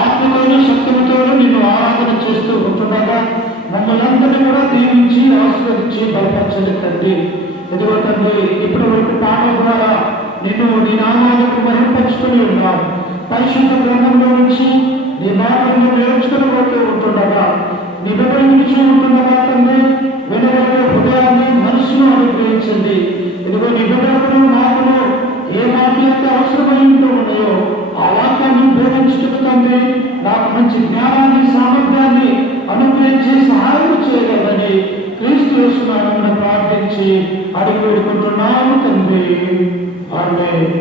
ఆత్మతోనూ శక్తులతోనూ నిన్ను ఆరాధన చేస్తూ ఉంటుండగా మమ్మల్ని అందరినీ కూడా దీవించి ఆశీర్వదించి బలపరచండి తండ్రి. ఎదుగో తండ్రి, ఇప్పటి వరకు పాటల ద్వారా నిన్ను నీ నామాలకు మహిమపరుచుకుని ఉన్నాం. పరిశుద్ధ గ్రంథంలో నుంచి నీ మాటలను నేర్చుకుని పోతూ ఉంటుండగా నీ వివరించి ఉంటుండగా తండ్రి వినగలిగే హృదయాన్ని మనసును అనుగ్రహించండి. ఇదిగో నీ వివరణలు మాటలు ఏ వాక్యం అయితే అవసరమైందో ఉన్నాయో ఆ వాక్యాన్ని బోధించుటకు తండ్రి నాకు మంచి జ్ఞానాన్ని సామర్థ్యాన్ని అనుగ్రహించి సహాయం చేయగలని క్రీస్తు యేసునామమున ప్రార్థించి అడిగి వేడుకుంటున్నాము తండ్రి. ఆమేన్.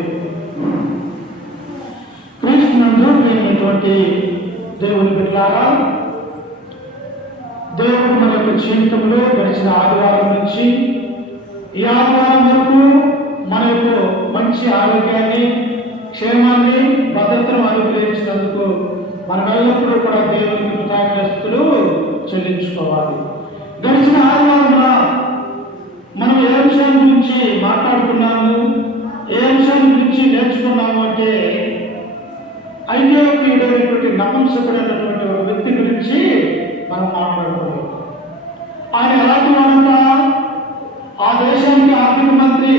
క్రీస్తునందు ప్రియమైనటువంటి దేవుని బిడ్డలారా, దేవుడు మన యొక్క జీవితంలో గడిచిన ఆదివారం నుంచి ఈ ఆదివారం వరకు మన యొక్క మంచి ఆరోగ్యాన్ని, క్షేమాన్ని, భద్రతను అనుగ్రహించినందుకు మనం ఎల్లప్పుడూ కూడా దేవునికి కృతజ్ఞతలు చెల్లించుకోవాలి. గడిచిన ఆదివారంలో మనం ఏ అంశాల గురించి మాట్లాడుకున్నాము, ఏ అంశాల గురించి నేర్చుకున్నాము అంటే ఐదోపీయుడైనటువంటి నపుంసకుడైనటువంటి ఒక వ్యక్తి గురించి మనం మాట్లాడుకున్నాం. ఆయన ఎలాంటి వాడంట? ఆ దేశానికి ఆర్థిక మంత్రి.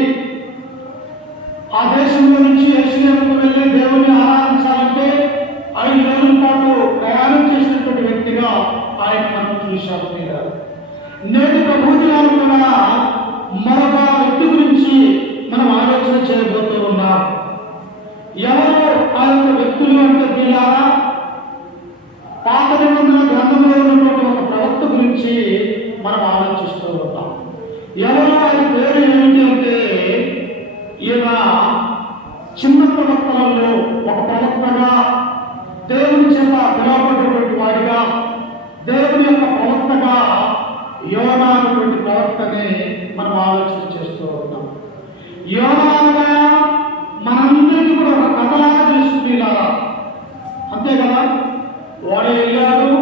ఆ దేశంలో నుంచి యెరూషలేముకు వెళ్ళి దేవుని ఆరాధించాలంటే 5 రోజుల పాటు ప్రయాణం చేసినటువంటి వ్యక్తిగా ఆయన మనం చూశాము. నేటి ప్రభుత్వాలు కూడా మరొక వ్యక్తి గురించి మనం ఆలోచన చేయబోతూ ఉన్నాం. ఎవరు ఆ యొక్క వ్యక్తులు అంటే పిల్లారా, పాత నిబంధన గ్రంథంలో ఉన్నటువంటి ఒక ప్రవక్త గురించి మనం ఆలోచిస్తూ ఉంటాం. ఎవరు ఆయన పేరు ఏమిటి అంటే ఈయన చిన్న ప్రవక్తలలో ఒక ప్రవక్తగా, దేవుని చేత పిలువబడినటువంటి వాడిగా, దేవుని యొక్క ప్రవక్తగా యోనా అనేటువంటి ప్రవక్తని మనం ఆలోచన చేస్తూ ఉంటాం. యోనా అనగా మనందరికీ కూడా ఒక కథలాగా తెలుస్తుంది. అంతే కదా, ఓడ వెళ్ళాడు,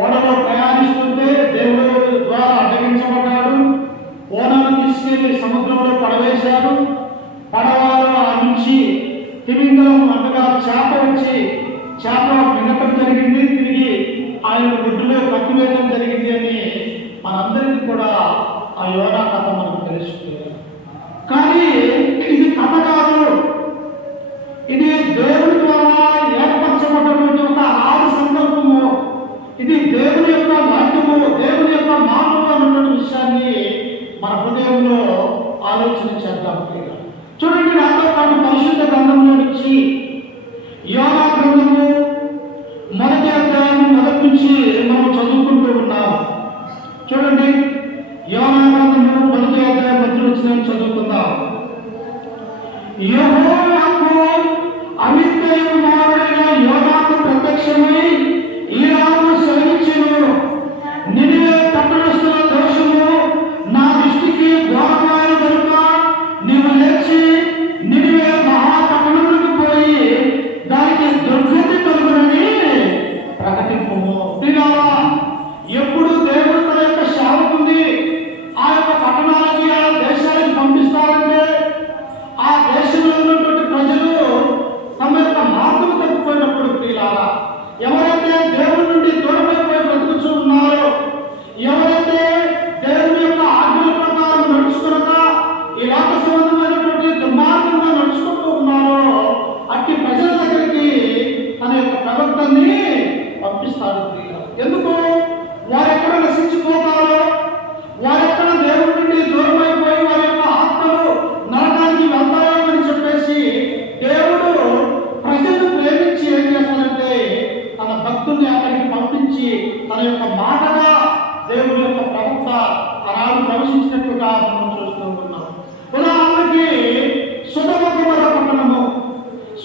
ఓడలో ప్రయాణిస్తుంటే దేవుడు ద్వారా అడ్డగించబడ్డాడు. ఓడను తీసుకెళ్లి సముద్రంలో పడవేశాడు. పడవలో ఆ నుంచి తిమింగలం అంటగా చేప వచ్చి చేప మింగటం జరిగింది. తిరిగి ఆయన గుడ్డులో కట్టివేయడం జరిగింది అని మనందరికీ కూడా ఆ యోనా కథ మనకు తెలుస్తుంది. కానీ ఇది కథ కాదు, ఇది దేవుని ద్వారా ఏర్పరచబడినటువంటి ఒక ఆది సంకల్పము. ఇది దేవుని యొక్క వాక్యము, దేవుని యొక్క మాటలు అన్నటువంటి విషయాన్ని మన హృదయంలో ఆలోచన చేద్దాం. చూడండి, నాతో పాటు పరిశుద్ధ గ్రంథంలో నుంచి యోనా గ్రంథము మొదటి అధ్యాయం మొదటి నుంచి మనం చదువుకుంటూ ఉన్నాం. చూడండి, యోనా గ్రంథము మొదటి అధ్యాయం మొదటి నుంచి చదువుకుందాం. యెహోవాకు అమిత్తయి కుమారుడైన యోనాకు ప్రత్యక్షమై ఈలాగు సెలవిచ్చెను, నినివే పట్టణస్థుల దోషము నా దృష్టికి ఘోరమైన కనుక నీవు లేచి నినివే మహాపట్టణములకు పోయి దానికి దుర్గతి కలుగునని ప్రకటింపుము. ఎప్పుడు దేవుడు తన యొక్క సేవకుని ఆ యొక్క పట్టణాలకి, ఆ దేశాలకు పంపిస్తారంటే ఆ దేశంలో ఉన్నటువంటి ప్రజలు తమ యొక్క మార్గం తప్పిపోయినప్పుడు ప్రియులారా, ఎవరైతే దేవుడి నుండి దూరమైపోయి బ్రతుకుతూ ఉన్నారో, ఎవరైతే దేవుని యొక్క ఆజ్ఞల ప్రకారం నడుచుకునక ఈ లోక సంబంధమైనటువంటి దుర్మార్గంగా నడుచుకుంటూ ఉన్నారో అట్టి ప్రజల దగ్గరికి తన యొక్క ప్రవక్తని పంపిస్తాడు. ఎందుకు? వారెక్కడ నశించిపోతారో, వారెక్కడ దేవుడి నుండి దూరం అయిపోయి వారి యొక్క ఆత్మలు నరకానికి వెళ్తాయో అని చెప్పేసి దేవుడు ప్రజలను ప్రేమించి ఏం చేస్తాడంటే తన భక్తుల్ని అక్కడికి పంపించి తన యొక్క మాటగా దేవుడి యొక్క ప్రవక్త ఆనాడు ప్రవేశించినట్టుగా మనం చూస్తూ ఉన్నాం. ఉదాహరణకి సొదొమ గొమొర్రా పట్టణము.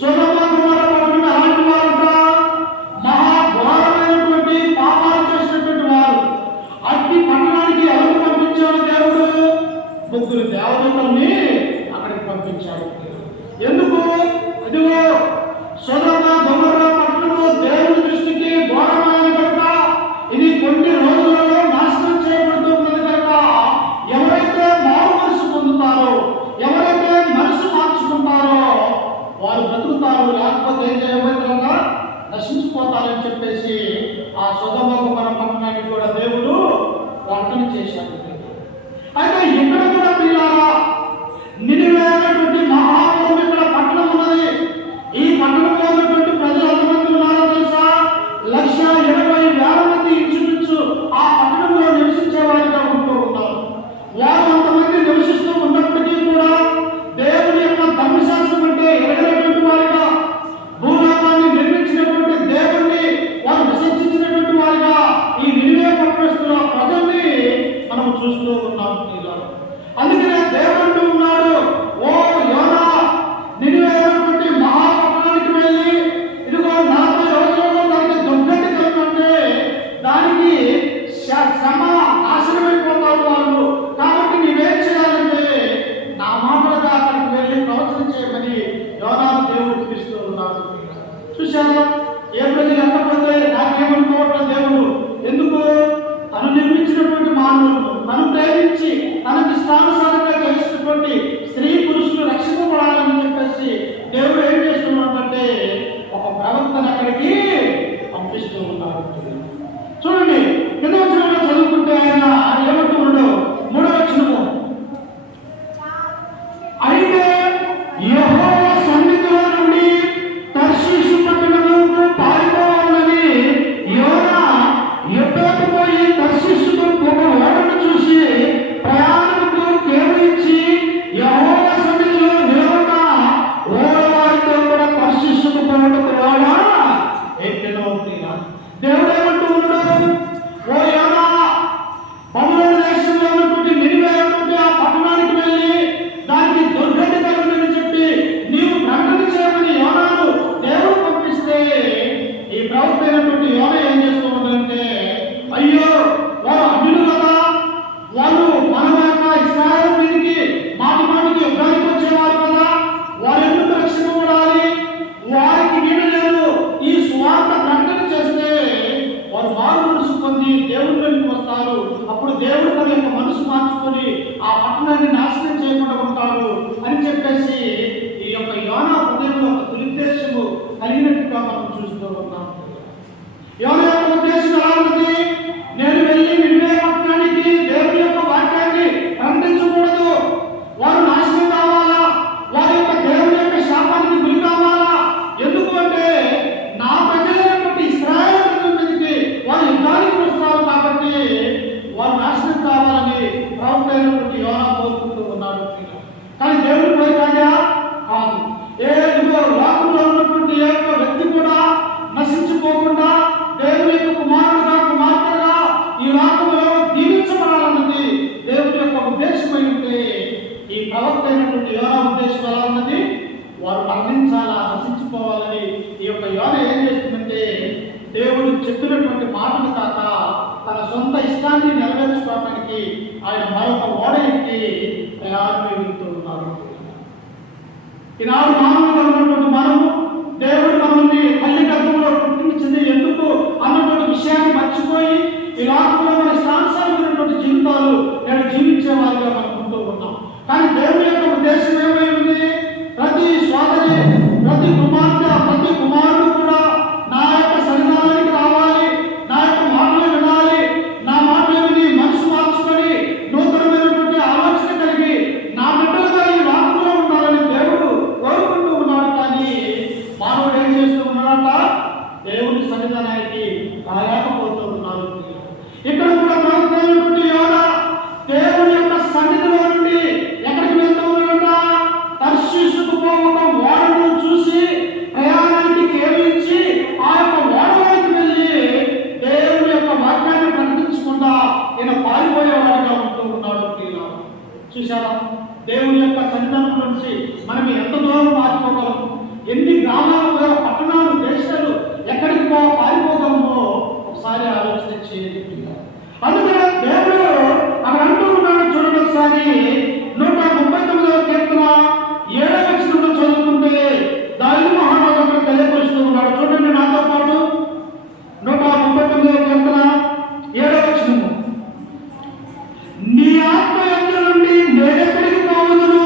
సొదొమ గొమొర్రా పట్టణం అలాంటి వారంట మహాఘోరమైనటువంటి పాపాలు చేసినటువంటి వారు. అట్టి పట్టణానికి ఎవరు పంపించాడు దేవుడు? 3 దేవదూతల్ని అక్కడికి పంపించాడు. ఎందుకు? అదిగో సొదొమ గొమొర్రా పట్టణము దేవుని దృష్టికి ఘోరమైన కనుక, ఇది కొన్ని రోజులలో నాశనం చేయబడుతున్నది కనుక ఎవరైతే చూస్తూ ఉన్నాం. అందుకనే దేవుడు ఉన్నాడు, ఓ యోనా, నినివేటువంటి మహాపట్టణానికి వెళ్ళి ఇదిగో 40 రోజులలో దానికి దుర్గతి కలుగుతుంటే దానికి శ్రమ నాశనమైపోతారు వాళ్ళు. కాబట్టి నీవేం చేయాలంటే నా మాటలుగా అక్కడికి వెళ్ళి ప్రవచనం చేయమని యోనా దేవుడు పిలుస్తూ ఉన్నాడు. చూశాను ఏ ప్రజలు ఎంతమంది నాకేమనుకోవట్లేదు దేవుడు. ఎందుకు? తను నిర్మించినటువంటి మానవులను తను ప్రేమించి తనకి ఇష్టానుసారంగా చేసినటువంటి స్త్రీ పురుషులు రక్షింపబడాలని చెప్పేసి దేవుడు ఏం చేస్తున్నాడంటే ఒక ప్రవక్తను అక్కడికి పంపిస్తూ ఉన్నాడు. చూడండి, కింద వచనంలో చదువుకుంటే ఆయన ఏమంటూ ఉండవు, 3వ వచనము, అయితే యెహోవా సన్నిధిలో నుండి తర్షీషు పట్టణముకు పారిపోవాలని యోనా యుద్ధకు పోయి తర్షీషుకు ఒక ఓడను చూసి ప్రయాణముకు కేవలించి యెహోవా సన్నిధిలో నిలవక ఓడవారితో కూడా తర్షీషుకు పోవటకు వాడా ఎక్కెను. దేవుడు ఏమంటూ ఉన్నాడు, ఓ యోనా, బబులోను దేశంలో ఉన్నటువంటి నినివే అన్నటువంటి ఆ పట్టణానికి వెళ్ళి దానికి దుర్గతి కలుగుతుందని చెప్పి నీవు ప్రకటన చేయమని యోనాను దేవుడు పంపిస్తే ఈ ప్రవక్త అయినటువంటి యోనా ఏం చేస్తూ ఉందంటే, అయ్యో వారు అన్యులు కదా, వాళ్ళు మన యొక్క ఇశ్రాయేలు మీదకి మాటి మాటికి యుద్ధానికి వచ్చేవారు కదా, వారు ఎందుకు రక్షింపబడాలి? వారికి నీడ లేదు. ఈ సువార్త ప్రకటన చేస్తే వారు మారు మనసు పొంది దేవుడిలోకి వస్తారు. అప్పుడు దేవుడు తన యొక్క మనసు మార్చుకొని ఆ పట్టణాన్ని నాశనం చేయకుండా ఉంటాడు అని చెప్పేసి ఈ యొక్క యోనా హృదయంలో ఒక దురుద్దేశము కలిగినట్టుగా మనం చూస్తూ ఉన్నాం. యోనా యొక్క ఉద్దేశం ఎలా ఉంది? నేను వెళ్ళి నినివే పట్టణానికి దేవుని యొక్క వాక్యాన్ని ప్రకటించకూడదు, వారు నాశనం కావాలా, వారి యొక్క దేవుని యొక్క శాపానికి గురి కావాలా. ఎందుకు అంటే నా ప్రజలైనటువంటి ఇశ్రాయేలు ప్రజల మీదకి వారు యుద్ధానికి వస్తారు కాబట్టి వారు నాశనం కావాలని ప్రవక్త అయినటువంటి యోనా కోరుకుంటూ ఉన్నాడు. కానీ దేవుడు పోయినాగా కాదు. ఏదో లోకంలో ఉన్నటువంటి ఏ ఒక్క వ్యక్తి కూడా నశించుకోకుండా దేవుని యొక్క కుమారుడుగా కుమార్తెగా ఈ లోకంలో దీవించబడాలన్నది దేవుని యొక్క ఉద్దేశమై ఉంటే ఈ ప్రవక్త అయినటువంటి యోనా ఉద్దేశం ఎలా ఉన్నది? వారు మరణించాలా, నశించుకోవాలని ఈ యొక్క యోనా ఏం చేస్తుందంటే దేవుడు చెప్పినటువంటి మాటలు కాక తన సొంత ఇష్టాన్ని నెరవేర్చుకోవడానికి ఆయన మరొక ఓడ ఎక్కి ప్రయాణమై వెళ్తూ ఉన్నారు. ఈనాడు మానవులుగా ఉన్నటువంటి మనము దేవుడు మనల్ని తల్లి గర్భంలో పుట్టించింది ఎందుకు అన్నటువంటి విషయాన్ని మర్చిపోయి ఈ లోకంలో మన ఇష్టానుసారమైనటువంటి జీవితాలు నేను జీవించే వారిగా మనం ఉంటూ ఉన్నాం. కానీ దేవుని యొక్క ఉద్దేశం ఏమై ఉంది? ప్రతి సోదరి, ప్రతి కుమార్తె, ప్రతి కుమారుడు కూడా నా యొక్క సన్నిధానానికి రావాలి, నా యొక్క మాటలు వినాలి, నా మాటలు విని మనసు మార్చుకొని నూతనమైనటువంటి ఆలోచన కలిగి నా బిడ్డలుగా ఈ లోకంలో ఉండాలని దేవుడు కోరుకుంటూ ఉన్నాడు. కానీ మానవుడు ఏం చేస్తూ ఉన్నాడంట? దేవుని సన్నిధానానికి రాలేకపోతూ ఉన్నారు. ఇక్కడ కూడా ప్రవక్తైనటువంటి యోనా దేవుని యొక్క సన్నిధిలో నుండి ఎక్కడికి వెళ్తూ ఉన్నాడంట? తర్షీషుకు పోవక ఓడను చూసి ప్రయాణానికి కేవలించి ఆ యొక్క ఓడలోకి వెళ్ళి దేవుని యొక్క వాక్యాన్ని ప్రకటించకుండా ఈయన పారిపోయేవాడిగా ఉంటూ ఉన్నాడు. చూశారా? దేవుని యొక్క సన్నిధానం నుంచి మనం ఎంత దూరం పారిపోగలము? ఎన్ని గ్రామాలు, పట్టణాలు, దేశాలు ఎక్కడికి పారిపోగలమో ఒకసారి ఆలోచన చేయండి. అందుకనే దేవుడు అక్కడ అంటూ ఉన్నాడు. చూడండి ఒకసారి 139వ కీర్తన 7వ వచనంలో చదువుకుంటే దావీదు మహారాజు అక్కడ తెలియపరుస్తూ ఉన్నాడు. చూడండి నాతో పాటు 139వ కీర్తన 7వ వచనము, నీ ఆత్మ యొక్క నుండి నేనెక్కడికి పోవదును,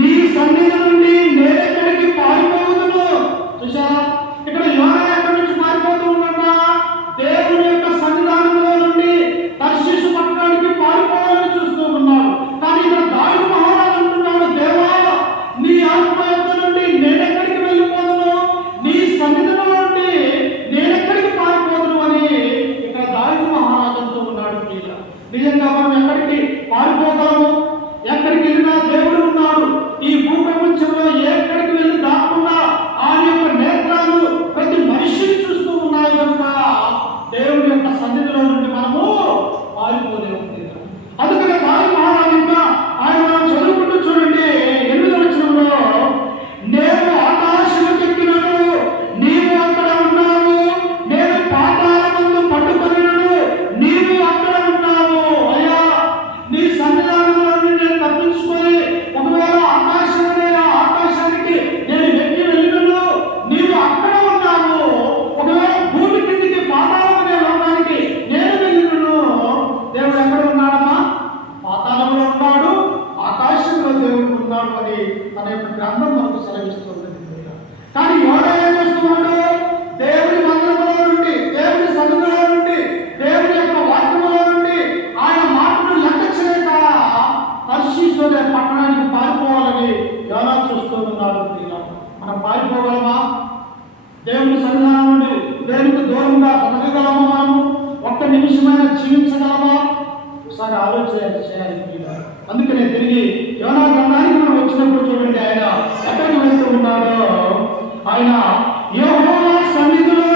నీ సన్నిధి నుండి దేవుని సన్నిధానం నుండి దేవునికి దూరంగా బతకగలమా? మనము ఒక్క నిమిషమైన జీవించగలమా? ఒకసారి ఆలోచన చేయాలి. అందుకనే తిరిగి యోనా గ్రంథానికి మనం వచ్చినప్పుడు చూడండి, ఆయన ఎక్కడికి వెళ్తూ ఉన్నాడో, ఆయన యెహోవా సన్నిధిలో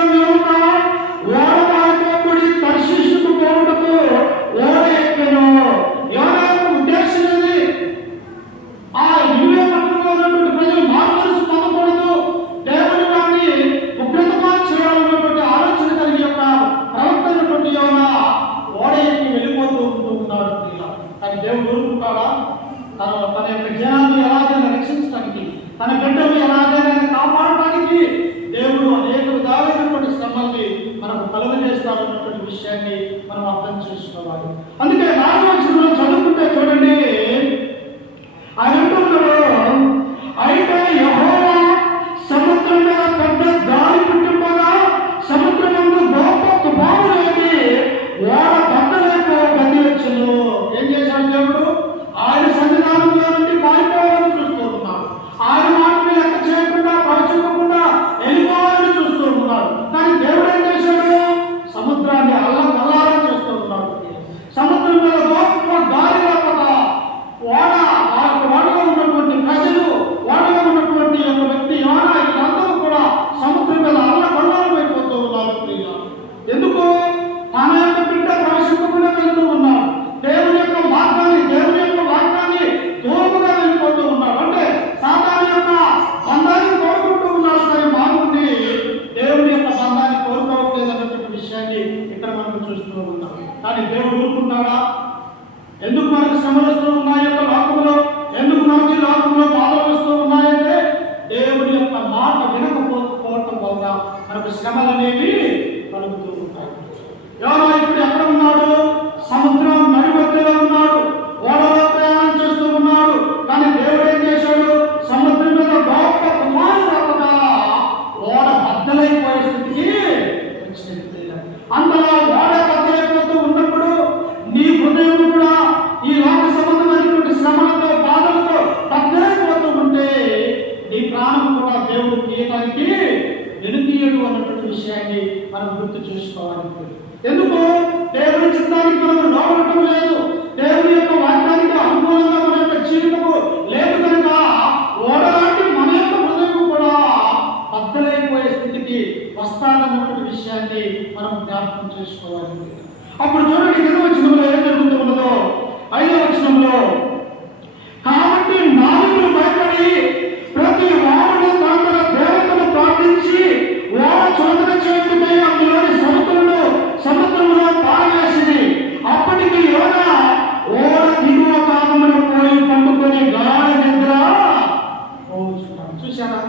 ఓడతో కూడి తర్షీషుకు పోవుటకు ఓడ ఎక్కెను. యోనా యొక్క ఉద్దేశం ఏది? ఆ నినివే పట్టణంలో ఉన్నటువంటి ప్రజలు మారుమనసు పొందకూడదు, దేవుని వారిని ఉగ్రతగా చేయాలన్నటువంటి ఆలోచన కలిగి యొక్క ప్రవర్తనటువంటి యోనా ఓడ ఎక్కి వెళ్ళిపోతూ ఉన్నాడు. కానీ దేవుడు ఊరుకుంటాడా? తన యొక్క జనాన్ని ఎలాగైనా రక్షించడానికి, తన బిడ్డలు ఎలాగైనా కాపాడటానికి దేవుడు అనేక విధాలైనటువంటి శ్రమల్ని మనకు కలుగజేస్తాడన్నటువంటి విషయాన్ని మనం అర్థం చేసుకోవాలి. అందుకే 4వ వచనంలో చదువుకుంటే చూడండి, ఆయన అంటున్నాడు, అయితే యెహోవా సముద్రం మీద పెద్ద గాలి పుట్టింపగా సముద్రమందు గొప్ప తుఫాను లేని ఓడ బద్దలైపో గతి వచ్చును. ఏం చేశాడు దేవుడు? ఆయన సన్నిధానంలో నుండి పారిపోవాలని చూస్తూ ఉన్నాడు. ఆయన మాటను లెక్క చేయకుండా, పరచుకోకుండా వెళ్ళిపోవాలని చూస్తూ ఉన్నాడు. కానీ దేవుడు ఏం చేశాడు? సముద్రాన్ని అల్లాలని చేస్తూ ఉన్నాడు. సముద్రం మీద గొప్ప గాలి రాకుండా ఓడలో ఉన్నటువంటి ప్రజలు, ఓడలో ఉన్నటువంటి ఒక వ్యక్తి యోనా, వీళ్ళందరూ కూడా సముద్రం మీద అల్లకొల్లాలమైపోతూ ఉన్నారు. ఎందుకు? తన యొక్క బిడ్డ ప్రవేశించకుండా వెళ్తూ ఉన్నారు. దేవుని యొక్క వాక్యాన్ని దూరముగా వెళ్ళిపోతూ ఉన్నాడు. అంటే సాతాను యొక్క బంధాన్ని కోరుకుంటూ ఉన్నాడు, కానీ మానవుడిని దేవుని యొక్క బంధాన్ని కోరుకోవట్లేదు అన్నటువంటి విషయాన్ని ఇక్కడ మనం చూస్తూ ఉన్నాం. కానీ దేవుడు ఊరుకుంటాడా? ఎందుకు మనకు శ్రమలు వస్తూ ఉన్నాయి యొక్క లోకంలో? ఎందుకు మనకి లోకంలో బాధలు వస్తూ ఉన్నాయంటే దేవుడి యొక్క మాట వినకపోవటం వల్ల మనకు శ్రమలు అనేవి కలుగుతూ ఉంటాయి. యోనా ఇప్పుడు ఎక్కడ ఉన్నాడు? సముద్రం నడిమధ్యలో ఉన్నాడు, ఓడలో ప్రయాణం చేస్తూ ఉన్నాడు. కానీ దేవుడు ఏం చేశాడు? సముద్రం మీద గొప్ప తుఫాను రాకుండా ఓడ బద్దలైపోయే స్థితికి వచ్చింది. అందులో ఓడ బద్దలైపోతూ ఉన్నప్పుడు నీ హృదయం కూడా ఈ లోక సంబంధమైనటువంటి శ్రమలతో, బాధలతో బద్దలైపోతూ ఉంటే నీ ప్రాణం కూడా దేవుడు తీయటానికి వెనుతీయడు అన్నటువంటి విషయాన్ని మనం గుర్తు చేసుకోవాలి. ఎందుకు? దేవుని చిత్తానికి మనం లోబడటం లేదు, దేవుని యొక్క వాక్యానికి అనుకూలంగా మన యొక్క జీవితము లేదు కనుక ఓడలాంటి మన యొక్క హృదయం కూడా బద్దలైపోయే స్థితికి వస్తాదన్నటువంటి విషయాన్ని మనం జ్ఞాపకం చేసుకోవాలి. అప్పుడు చూడండి, 8వ వచనంలో ఏం జరుగుతూ ఉన్నదో. 5వ వచనంలో, కాబట్టి నాలుగులు భయపడి ప్రతి వాడు తన దేవతను ప్రార్థించి ఓడ చోదన చేతుమై అందులోని సముద్రంలో పారవేసింది. అప్పటికి యోనా ఓడ దిగువ భాగమున పోయి పండుకొని గాఢ నిద్ర పోవచ్చున్నాడు. చూశారా?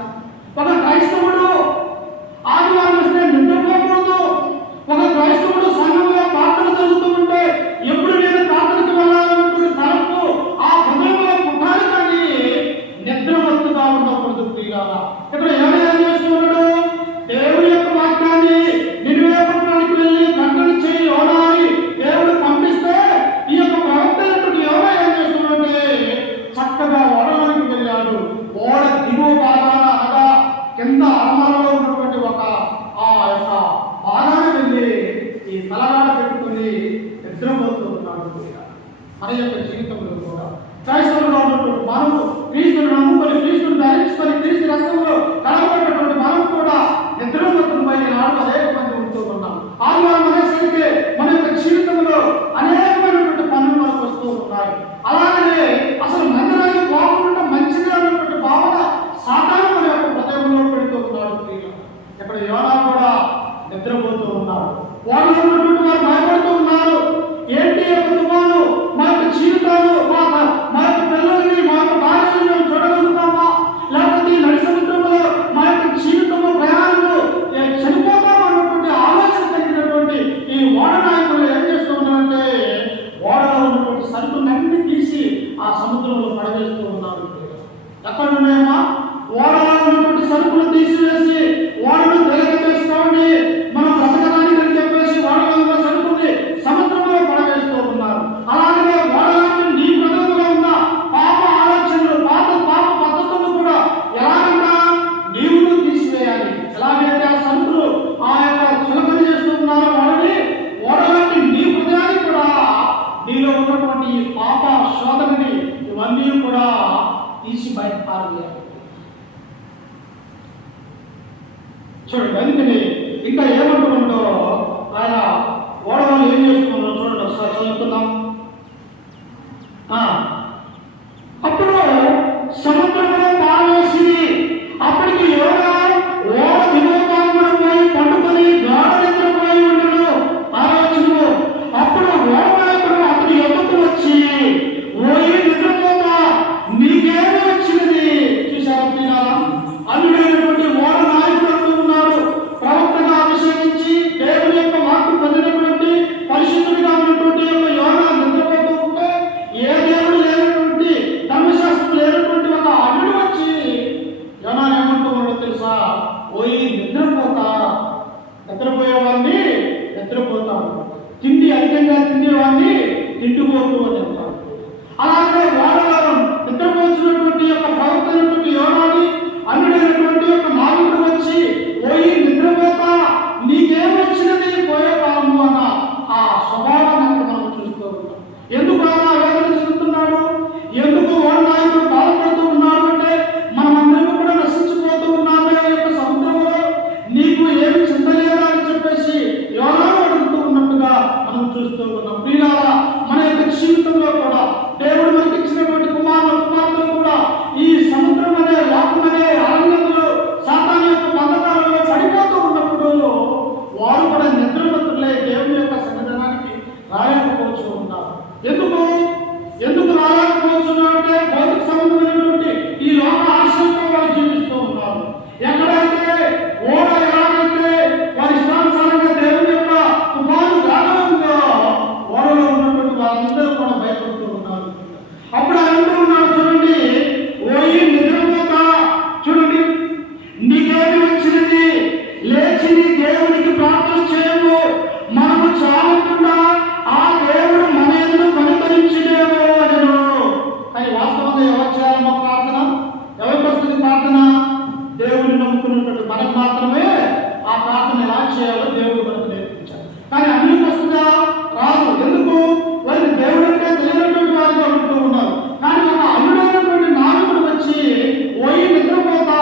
ఒక క్రైస్తవుడు ఆదివారం వస్తే నిద్రపోకూడదు. ఒక క్రైస్తవుడు సంఘంలో ప్రార్థన చదువుతూ ఉంటే ఎప్పుడు నేను ప్రార్థనకు వెళ్ళాలన్నటువంటి తలంపు ఆ హృదయంలో పుట్టాలి, కానీ నిద్రమత్తుగా ఉండకూడదు. ఇక్కడ ఏం చేస్తున్నాడు? దేవుని యొక్క వాక్యాన్ని నినివే పట్టణానికి వెళ్ళి ఖండన చేయి యోనా అని దేవుడు పంపిస్తే ఈ యొక్క ప్రవక్త యోనా ఏం చేస్తున్నాడంటే చక్కగా ఓడలోనికి వెళ్ళాడు. ఓడ దిగువ భాగాన అనగా కింద అరమలలో ఉన్నటువంటి ఒక ఆ యొక్క భాగాన్ని వెళ్ళి ఈ తలగాడ పెట్టుకుని నిద్రపోతూ ఉన్నాడు. మన యొక్క జీవితంలో కూడా క్రైస్తవులో ఉన్నటువంటి మనము, క్రీస్తుని నమ్ముకొని, క్రీస్తుని ధరించుకొని, క్రీస్తు రక్తంలో కలగబడినటువంటి మనము కూడా నిద్రపోతున్న నాడు అనేక మంది ఉంటూ ఉన్నాం. ఆదివారం అనేసరికి మన యొక్క జీవితంలో అనేకమైనటువంటి పనులు మనకు వస్తూ ఉన్నాయి. అలాగనే అసలు మందిరానికి పోకుండా మంచిగా ఉన్నటువంటి భావన సాతాను మన యొక్క హృదయంలో పెడుతూ ఉన్నాడు. ఇక్కడ యోనా కూడా నిద్రపోతూ ఉన్నాడు. వాళ్ళు ఉన్నటువంటి వారు భయపడుతూ ఉన్నారు. ఏంటి యొక్క తుఫాను? మా యొక్క జీవితాలు, మా యొక్క పిల్లల్ని, మా యొక్క భార్యని మేము చూడగలుగుతామా? లేకపోతే ఈ నడి సముద్రంలో మా యొక్క జీవితము, ప్రయాణము చనిపోతామా అన్నటువంటి ఆలోచన కలిగినటువంటి ఈ ఓడ నాయకులు ఏం చేస్తూ ఉన్నారంటే ఓడలో ఉన్నటువంటి సరుకులన్నీ తీసి ఆ సముద్రంలో పడవేస్తూ ఉన్నారు. ఎక్కడ ఉన్నాయమ్మా? ఓడలో ఉన్నటువంటి సరుకులు తీసివేసి ఓడను తెలియజేసుకోండి, మనం బ్రతకడానికి అని చెప్పేసి ఓడలో సరుకుని చూడండి. అందుకని ఇంకా ఏమంటుందో ఆయన ఓడవాళ్ళు ఏం చేస్తున్నారో చూడండి, ఒకసారి చదువుతున్నాం. అప్పుడు సముద్రంలో పారేసి అప్పటికి యోనా ఓడ దిగువగా పోయి పండుకొని గాఢ నిద్రపోయి ఉండడు. ఆలోచన అప్పుడు ఓడనాయకుడు అతని ఎదుకు వచ్చి ఓయి నిద్రపోతా నీకేమీ వచ్చినది. చూసారా అల్లుడైనటువంటి ఓడ నాయకుడు అంటూ ఉన్నాడు. ప్రవక్తగా అభిషేకించి దేవుని యొక్క వాక్కు పొందినటువంటి పరిశుద్ధుడిగా ఉన్నటువంటి యొక్క యోనా నిద్రపోతూ ఉంటే ఏ దేవుడు లేనటువంటి ధర్మశాస్త్రం లేనటువంటి ఒక అల్లుడు వచ్చి యోనా ఏమంటూ ఉండో తెలుసా? ఓయి నిద్రపోయేవాడిని నిద్రపోతాడు, తిండి అధికంగా తినేవాడిని తిండిపోతూ అని అంటారు. అలాగే వాడవారం నిద్రపోతున్నటువంటి యొక్క ప్రవర్తనటువంటి యోనాని అల్లుడైనటువంటి యొక్క నాయకుడు వచ్చి పోయి నిద్రపోతా నీకేమొచ్చినది పోయే కాలము అన్న ఆ స్వభావాన్ని మనం చూస్తూ ఉంటాం. ఎందుకు అలా వేదన చెందుతున్నాడు? ఎందుకు ఓడ నాయకుడు బాధపడుతూ ఉన్నాడు అంటే మనమందరం కూడా నశించిపోతూ ఉన్నామే ఈ యొక్క సముద్రంలో, నీకు ఏమి చెందలేదా అని చెప్పేసి యోనాను అడుగుతూ ఉన్నట్టుగా మనం చూస్తూ ఉన్నాం. ప్రియులారా, మన యొక్క జీవితంలో కూడా దేవుడు మనకి ఇచ్చినటువంటి కుమార్తెలు కూడా ఈ సముద్రం అనే లోకం అనే అరణ్యంలో సాతాను యొక్క బంధకాలలో పడిపోతూ ఉన్నప్పుడు వారు కూడా నిద్రపత్రులే దేవుని యొక్క సన్నిధానానికి రాయకపోవచ్చు ఉన్నారు. ఎందుకు రాయకపోవచ్చు అంటే భౌతిక సంబంధమైనటువంటి ఈ లోక ఆశయంతో వారు జీవిస్తూ ఉన్నారు. ఎక్కడైతే ఓడ ఎలాగైతే వారి ఇష్టానుసారంగా దేవుని యొక్క తుఫాను గాలి ఉందో ఓడలో ఉన్నటువంటి వారందరూ కూడా భయపడుతూ ఉన్నారు. అప్పుడు అంటూ ఉన్నాడు, చూడండి, ఓయి నిద్రపోతా, చూడండి నీకేమి వచ్చినది, లేచి దేవునికి ప్రార్థన చేయము, మనము చాలకుండా ఆ దేవుడు మన ఎదురు కనికరించలేమో అనను. కానీ వాస్తవంగా ఎవరు చేయాలమ్మా ప్రార్థన? ఎవరికి వస్తుంది ప్రార్థన? దేవుడిని నమ్ముకున్నటువంటి మనకు మాత్రమే ఆ ప్రార్థన ఎలా చేయాలో దేవుడు మనకు నేర్పించారు. కానీ అన్నిటికి వస్తుందా? రాదు. ఎందుకు? వారికి దేవుడు అంటే తెలియనటువంటి వారిగా ఉంటూ ఉన్నారు. కానీ ఒక అల్లుడైనటువంటి నాయకుడు వచ్చి ఓయి నిద్రపోతా,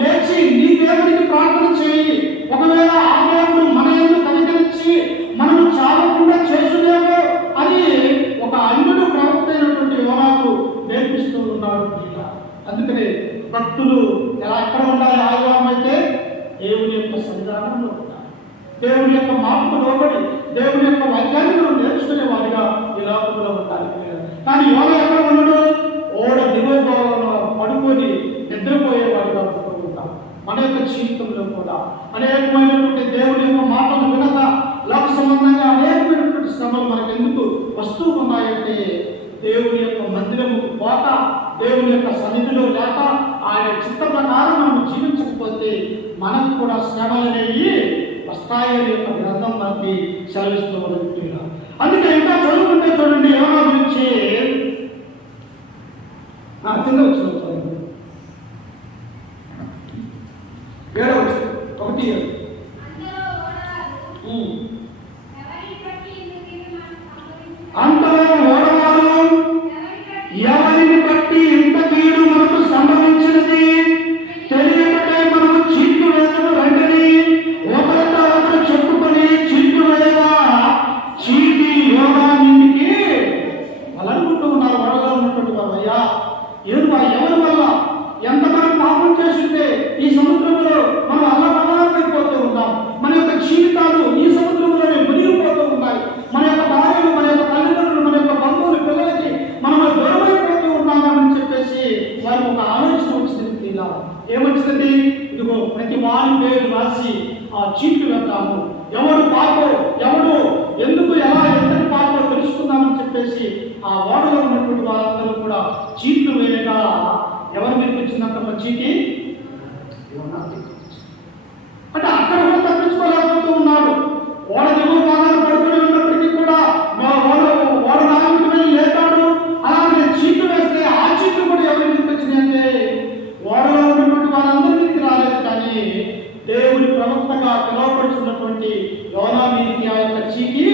లేచి నీ దేవుడికి ప్రార్థన చేయి, ఒకవేళ ఆ దేవుడు మన ఎందుకు కనికరించి మనము చావకుండా చేసులేమో అని ఒక అల్లుడు ప్రవక్త అయినటువంటి యోనాకు నేర్పిస్తూ ఉన్నాడు. అందుకని భక్తులు ఎక్కడ ఉండాలి? ఆదివారం అయితే దేవుని యొక్క సన్నిధానంలో ఉండాలి, దేవుని యొక్క మాటకు లోబడి దేవుని యొక్క వైజ్ఞానికను నేర్చుకునే వారిగా ఈ లోకంలో ఉండాలి. కానీ యోనా ఎక్కడ ఉన్నాడు? ఓడ దిగువ పడుకొని నిద్రపోయేవాడిగా ఉంటూ ఉంటాం. మన యొక్క జీవితంలో కూడా అనేకమైనటువంటి దేవుని యొక్క మాటలు వినక లోక సంబంధంగా అనేకమైనటువంటి శ్రమలు మనకు ఎందుకు వస్తూ ఉన్నాయంటే దేవుని యొక్క మందిరముకు పోక, దేవుని యొక్క సన్నిధిలో లేక, ఆయన చిత్త ప్రకారం మనం జీవించకపోతే మనకు కూడా శ్రమలు అనేవి వస్తాయని యొక్క గ్రంథం మనకి సెలవిస్తూ ఉంటుంది. అందుకే ఇంకా చదువుకుంటే చూడండి యోనా గురించి కింద వచ్చిన 7:1 అంతలో ఓడవారు ఎవరిని బట్టి ఇంత కీడు మనకు సంభవించినది తెలియకటే మనము చీట్లు వేదము రండిని ఒకరితో ఒకరు చెప్పుకొని చీట్లు వేయగా చీటి యోనా నిండికి వాళ్ళనుకుంటూ ఉన్నారు. ఓడలో ఉన్నటువంటి వారు, అయ్యా ఎవరి వల్ల ఎంతమంది పాపం చేస్తుంటే ఈ సముద్రంలో మనం అల్లబల్లారైపోతూ ఉన్నాం. మన యొక్క జీవితాలు ఈ సముద్రంలోనే మునిగిపోతూ ఉన్నాయి. మన యొక్క భార్యలు, మన యొక్క తల్లిదండ్రులు, మన యొక్క బంధువులు, పిల్లలకి మనం దూరమైపోతూ ఉన్నామని చెప్పేసి వారికి ఒక ఆలోచన వచ్చింది. ఇలా ఏమొచ్చింది? ఇదిగో ప్రతి వారి పేరు రాసి ఆ చీట్లు వెళ్తాము, ఎవడు పాపో ఎవడు ఎందుకు ఎలా ఎంతటి పాపో తెలుసుకుందామని చెప్పేసి ఆ ఓడలో ఉన్నటువంటి వారందరూ కూడా చీట్లు వేయగా ఎవరు నేర్పించినంత చీటి అంటే అక్కడ కూడా తప్పించుకోలేకపోతూ ఉన్నాడు. ఓడ దిగువ భాగాలు పడుకుని ఉన్నప్పటికీ కూడా ఓడ నాయకుడు వెళ్ళి లేతాడు. అలాగే చీట్లు వేస్తే ఆ చీట్లు కూడా ఎవరు నేర్పించిందంటే ఓడలో ఉన్నటువంటి వారందరికీ రాలేదు. కానీ దేవుడి ప్రవక్తగా పిలువబడుతున్నటువంటి యోనా మీదికి ఆ యొక్క చీటి.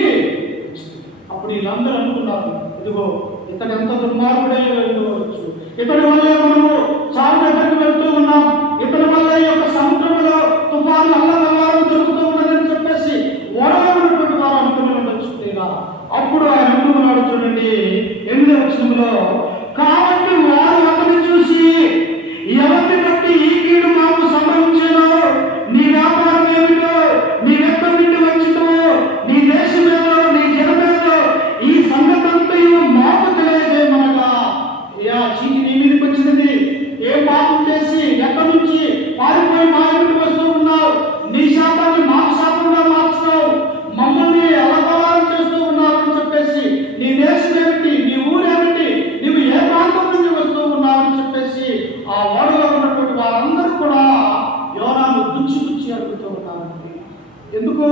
అప్పుడు వీళ్ళందరూ అనుకున్నారు, ఇదిగో ఇతను ఎంత దుర్మార్గుడై వెళ్ళవచ్చు, ఇతని వల్లే మనము చావు దగ్గరికి వెళ్తూ ఉన్నాం, ఇతని వల్ల ఈ యొక్క సముద్రంలో తుఫాను ఎందుకు?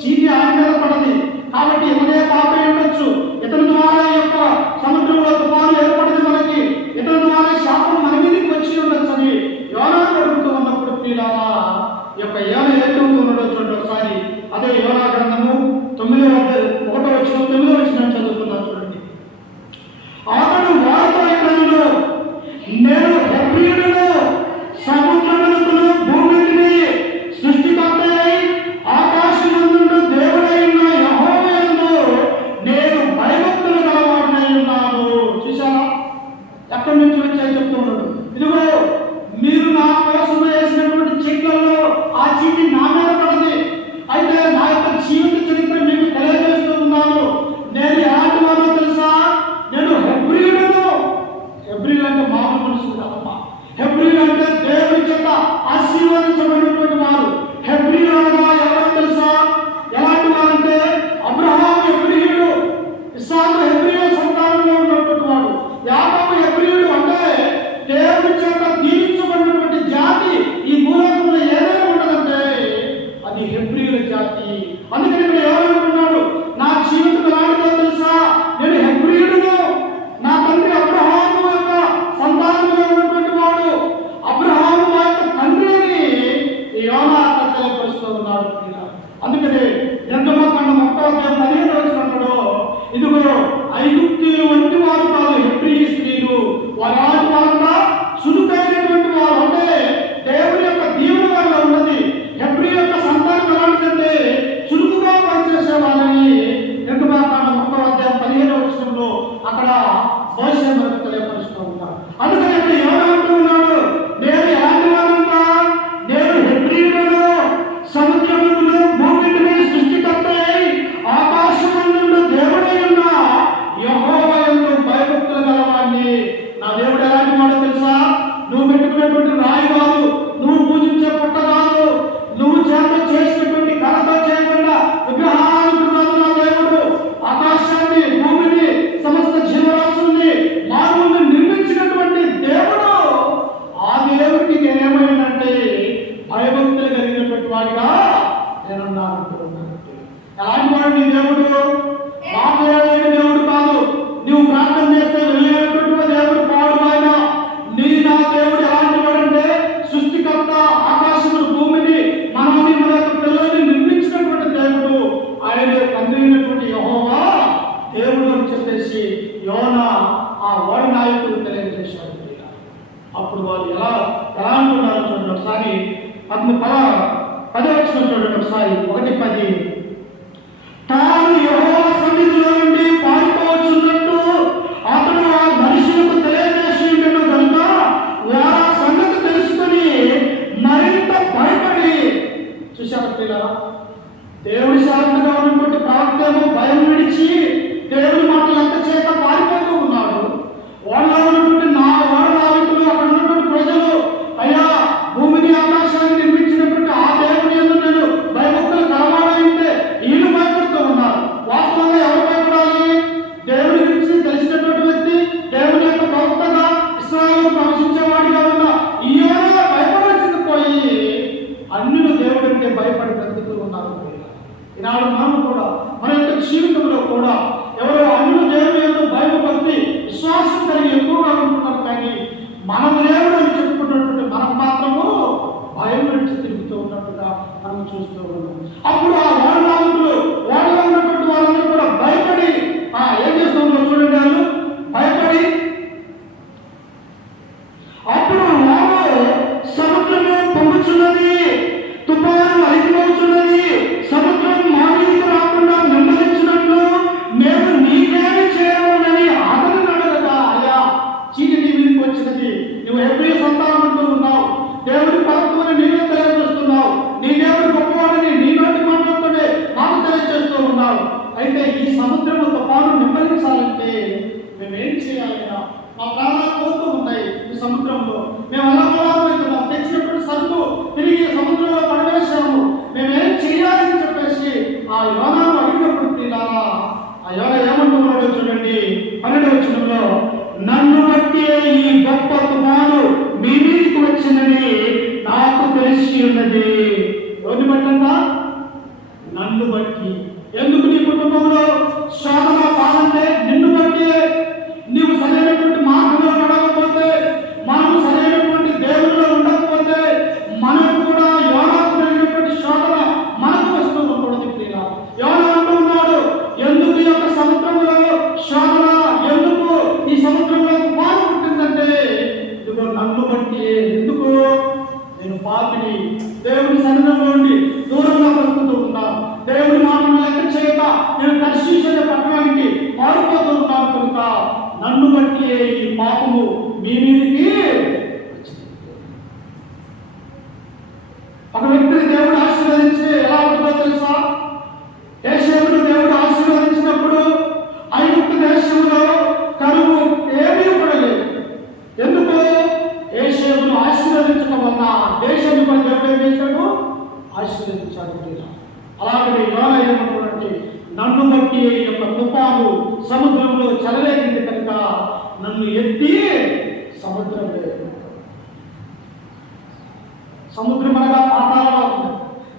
చీటి ఆయన మీద పడది కాబట్టి ఇతనే పాప ఉండొచ్చు, ఇతని ద్వారా ఈ యొక్క సముద్రంలో తుఫాను ఏర్పడింది, మనకి ఇతని ద్వారా శాపం మన మీదకి వచ్చి ఉండొచ్చు అని యోనా అడుగుతూ ఉన్నప్పుడు ప్రియులారా ఈ యొక్క యోనా ఏమవుతున్నాడో చూడండి ఒకసారి. అదే యోనా గ్రంథము 9:1-9 చదువుతున్నాను చూడండి. అతడు వారితో ఇతరులు, నేను హెబ్రీయుడును, సముద్రములను భూమిని సృష్టికర్తయై ఆకాశమందుండు దేవుడైన యెహోవాయందు నేను భయభక్తులు గలవాడనై ఉన్నాను. చూశారా ఎక్కడి నుంచి వచ్చాయో చెప్తున్నాడు. ఇదిగో మీరు నా కోసం వేసినటువంటి చీట్లలో ఆ చీటి నా మీద పడది. అయితే నా యొక్క జీవిత చరిత్ర మీకు తెలియజేస్తూ ఉన్నాను. నేను ఎలాంటి వాడో తెలుసా? నేను హెబ్రీయుడును. హెబ్రీయులు అంటే మామూలు మనుషులు కాదమ్మా. హెబ్రీయులు అంటే దేవుని చేత ఆశీర్వదించబడినటువంటి వారు. హెబ్రీయులు అనగా ఎవరో తెలుసా? ఎలాంటి వారంటే అబ్రహాము హెబ్రీయుడు, ఇస్సాకు హెబ్రీయుల సంతానంలో ఉన్నటువంటి వాడు, యాకోబు హెబ్రీయుడు. అంటే దేవుని చేత దీవించబడినటువంటి జాతి ఈ భూలోకంలో ఏదైనా ఉండదంటే అది హెబ్రీయుల జాతి. అందుకని ఇక్కడ ఏమనుకున్నాడు? నా జీవితం ఎలాంటిదో తెలుసా? నేను హెబ్రీయుడును, నా తండ్రి అబ్రహాము యొక్క సంతానంలో ఉన్నటువంటి వాడు, అబ్రహాము మా యొక్క తండ్రి అని యోనా తెలియపరుస్తూ ఉన్నాడు. అందుకని నిర్గమకాండం 1:15 ఇదిగో ఐగుప్తీయుల వంటి వారు కాదు హెబ్రీ స్త్రీలు, వారి వారంతా చురుకైనటువంటి వారు. అంటే దేవుని యొక్క దీవెన వల్ల ఉన్నది. హెబ్రీ యొక్క సంతానం ఎలాంటిదంటే చురుకుగా పనిచేసే వాళ్ళని నిర్గమకాండం 1:15 అక్కడ మోషే మనకు తెలియపరుస్తూ ఉంటారు. అందుకని ఇక్కడ యోనా అంటూ ఉన్నాడు, నేను ఎలాంటి వారంతా? నేను హెబ్రీయుడును, సముద్రమును భూమిని సృష్టికర్తయై ఆకాశమందుండు దేవుడై ఉన్న యెహోవాయందు భయభక్తులు గలవాడిని. నా దేవుడు ఎలాంటి వాడో తెలుసా? నువ్వు పెట్టుకునేటువంటి రాయి కాదు, నువ్వు పూజించే పుట్ట కాదు, నువ్వు చేత చేసినటువంటి ఘనత చేయకుండా విగ్రహాలకు కాదు. నా దేవుడు ఆకాశాన్ని, భూమిని, సమస్త జీవరాశుల్ని, మానవుల్ని నిర్మించినటువంటి దేవుడు. ఆ దేవుడికి నేనేమైందంటే భయభక్తులు కలిగినటువంటి వాడిగా నేనున్నాను. ఎలాంటి వాడు నీ దేవుడు? మాట్లాడలేని దేవుడు కాదు. నువ్వు ప్రార్థన చేస్తే వెళ్ళేటువంటి దేవుడు కాదు. ఆయన నా దేవుడు ఎలాంటి వాడంటే సృష్టికర్త, ఆకాశమును, భూమిని, మనల్ని, మన యొక్క పిల్లల్ని నిర్మించినటువంటి దేవుడు. ఆయన తండ్రి అయినటువంటి యెహోవా దేవుడు అని చెప్పేసి యోనా ఆ వాడి నాయకుడు తెలియజేశాడు. అప్పుడు వాళ్ళు ఎలా అంటున్నారు చూడండి ఒకసారి. 10 చూడండి ఒకసారి. 1:10 తాను యెహోవా సన్నిధిలో నుండి పారిపోవచ్చున్నట్టు అతడు ఆ మనుషులకు తెలియజేసి ఉండను కనుక వారు ఆ సంగతి తెలుసుకొని మరింత భయపడి. చూశారు పిల్లరా, దేవుడి శాంతిగా ఉన్నటువంటి ప్రవక్తేమో భయం విడిచి దేవుడి మాటలు ఎంత చేత పారిపోతూ ఉన్నాడు. వాళ్ళ ఉన్నటువంటి నావికులు, అక్కడ ఉన్నటువంటి ప్రజలు, అయ్యా భూమిని ఆకాశాన్ని నిర్మించినటువంటి ఆ దేవుని యందు నేను భయభక్తులు కలవాలంటే వీళ్ళు భయపడుతూ ఉన్నారు. వాస్తవంగా ఎవరు భయపడాలి? దేవుని గురించి తెలిసినటువంటి వ్యక్తి, దేవుని యొక్క ప్రవక్తగా ఇశ్రాయేలు ప్రవచించేవాడిగా ఉన్న ఈ యోనా భయపడాల్సింది పోయి అన్యులు దేవుడు అంటే భయపడి బ్రతుకుతూ ఉన్నారు. ఈనాడు మనం కూడా మన యొక్క జీవితంలో కూడా ఎవరో అన్యులు దేవుని యొక్క భయభక్తి విశ్వాసం కలిగి ఎక్కువగా ఉంటున్నారు. కానీ మన దేవుడు అని చెప్పుకున్నటువంటి మనం మాత్రము భయం నుంచి తిరుగుతూ ఉన్నట్టుగా మనం చూస్తూ ఉన్నాం. అప్పుడు ఆ వాళ్ళలో ఉన్నటువంటి వాళ్ళందరూ కూడా భయపడి ఏం చేస్తుందో చూడండి. వాళ్ళు భయపడి అప్పుడు వారు సముద్రము పొంగుచున్నది, తుఫాను అలిగిపోతున్నది, సముద్రం మా మీదకి రాకుండా నెమ్మదించినట్లు మేము నీకేమి చేయమని అతను అడగగా, అయ్యా చీటి నీ మీదకి వచ్చినది, నువ్వు హెబ్రీ సంతానం అంటూ ఉన్నావు, దేవుడి పరత్వాన్ని నీవే తెలియజేస్తున్నావు, నీ దేవుడు గొప్పవాడని నీ నోటి మాటలతోనే మాకు తెలియజేస్తూ ఉన్నావు. అయితే ఈ సముద్రంలో తుఫాను నెమ్మదించాలంటే మేమేం చేయాలైనా? మా ప్రాణాలు పోతూ ఉన్నాయి ఈ సముద్రంలో, మేము ఎలా పోతున్నాం, తెచ్చినటువంటి సరుకు తిరిగి సముద్రంలో పడవేశాము, మేమేం చేయాలని చెప్పేసి ఆ యోనాను అడిగినప్పుడు తీరాలా ఆ యోనా ఏమంటున్నాడో చూడండి. 12 నన్ను బట్టి ఈ గొప్ప తుఫాను మీ మీదకి వచ్చినది నాకు తెలిసి ఉన్నది. ఎవరిని బట్టంతా? నన్ను బట్టి. ఎందుకు నీ కుటుంబంలో శోధన బాధంటే నిన్ను బట్టి. నీవు సరైనటువంటి మార్గంలో నడవకపోతే, మనము సరైనటువంటి దేవుడిలో ఉండకపోతే, మనకు కూడా యోనాకు జరిగినటువంటి శోధన మనకు వస్తూ ఉండదు. ప్రియులా, యోనా అంటూ ఉన్నాడు, ఎందుకు ఈ యొక్క సముద్రంలో శోధన, ఎందుకు ఈ సముద్రంలో తుఫాను పుట్టిందంటే ఇదిగో నన్ను బట్టి. ఎందుకు? నేను పాపిని, దేవుని సన్నిధిలో ఉండి దూరంగా బతుకుతూ ఉన్నాను. దేవుడి మాటను లెక్క చేయక నేను దర్శించే పట్టణానికి మారిపోతూ ఉన్నాను కనుక నన్ను బట్టి ఈ పాపము మీ మీదికి. ఒక వ్యక్తిని దేవుడు ఆశీర్వదించి ఎలా ఉంటుందో తెలుసా? యోసేపును దేవుడు ఆశీర్వదించినప్పుడు ఐగుప్తు దేశంలో కరువు ఏమీ పడలేదు. ఎందుకు? యోసేపును ఆశీర్వదించడం వల్ల దేశాన్ని కూడా దేవుడు ఏం చేశాడు? ఆశీర్వదించాడు. అలాగే యోనా ఏమనుకున్నట్టు నన్ను బట్టి ఈ యొక్క తుఫాను సముద్రంలో చెలరేగింది కనుక నన్ను ఎత్తి సముద్రం అనగా పాతాళంలో ఉంది.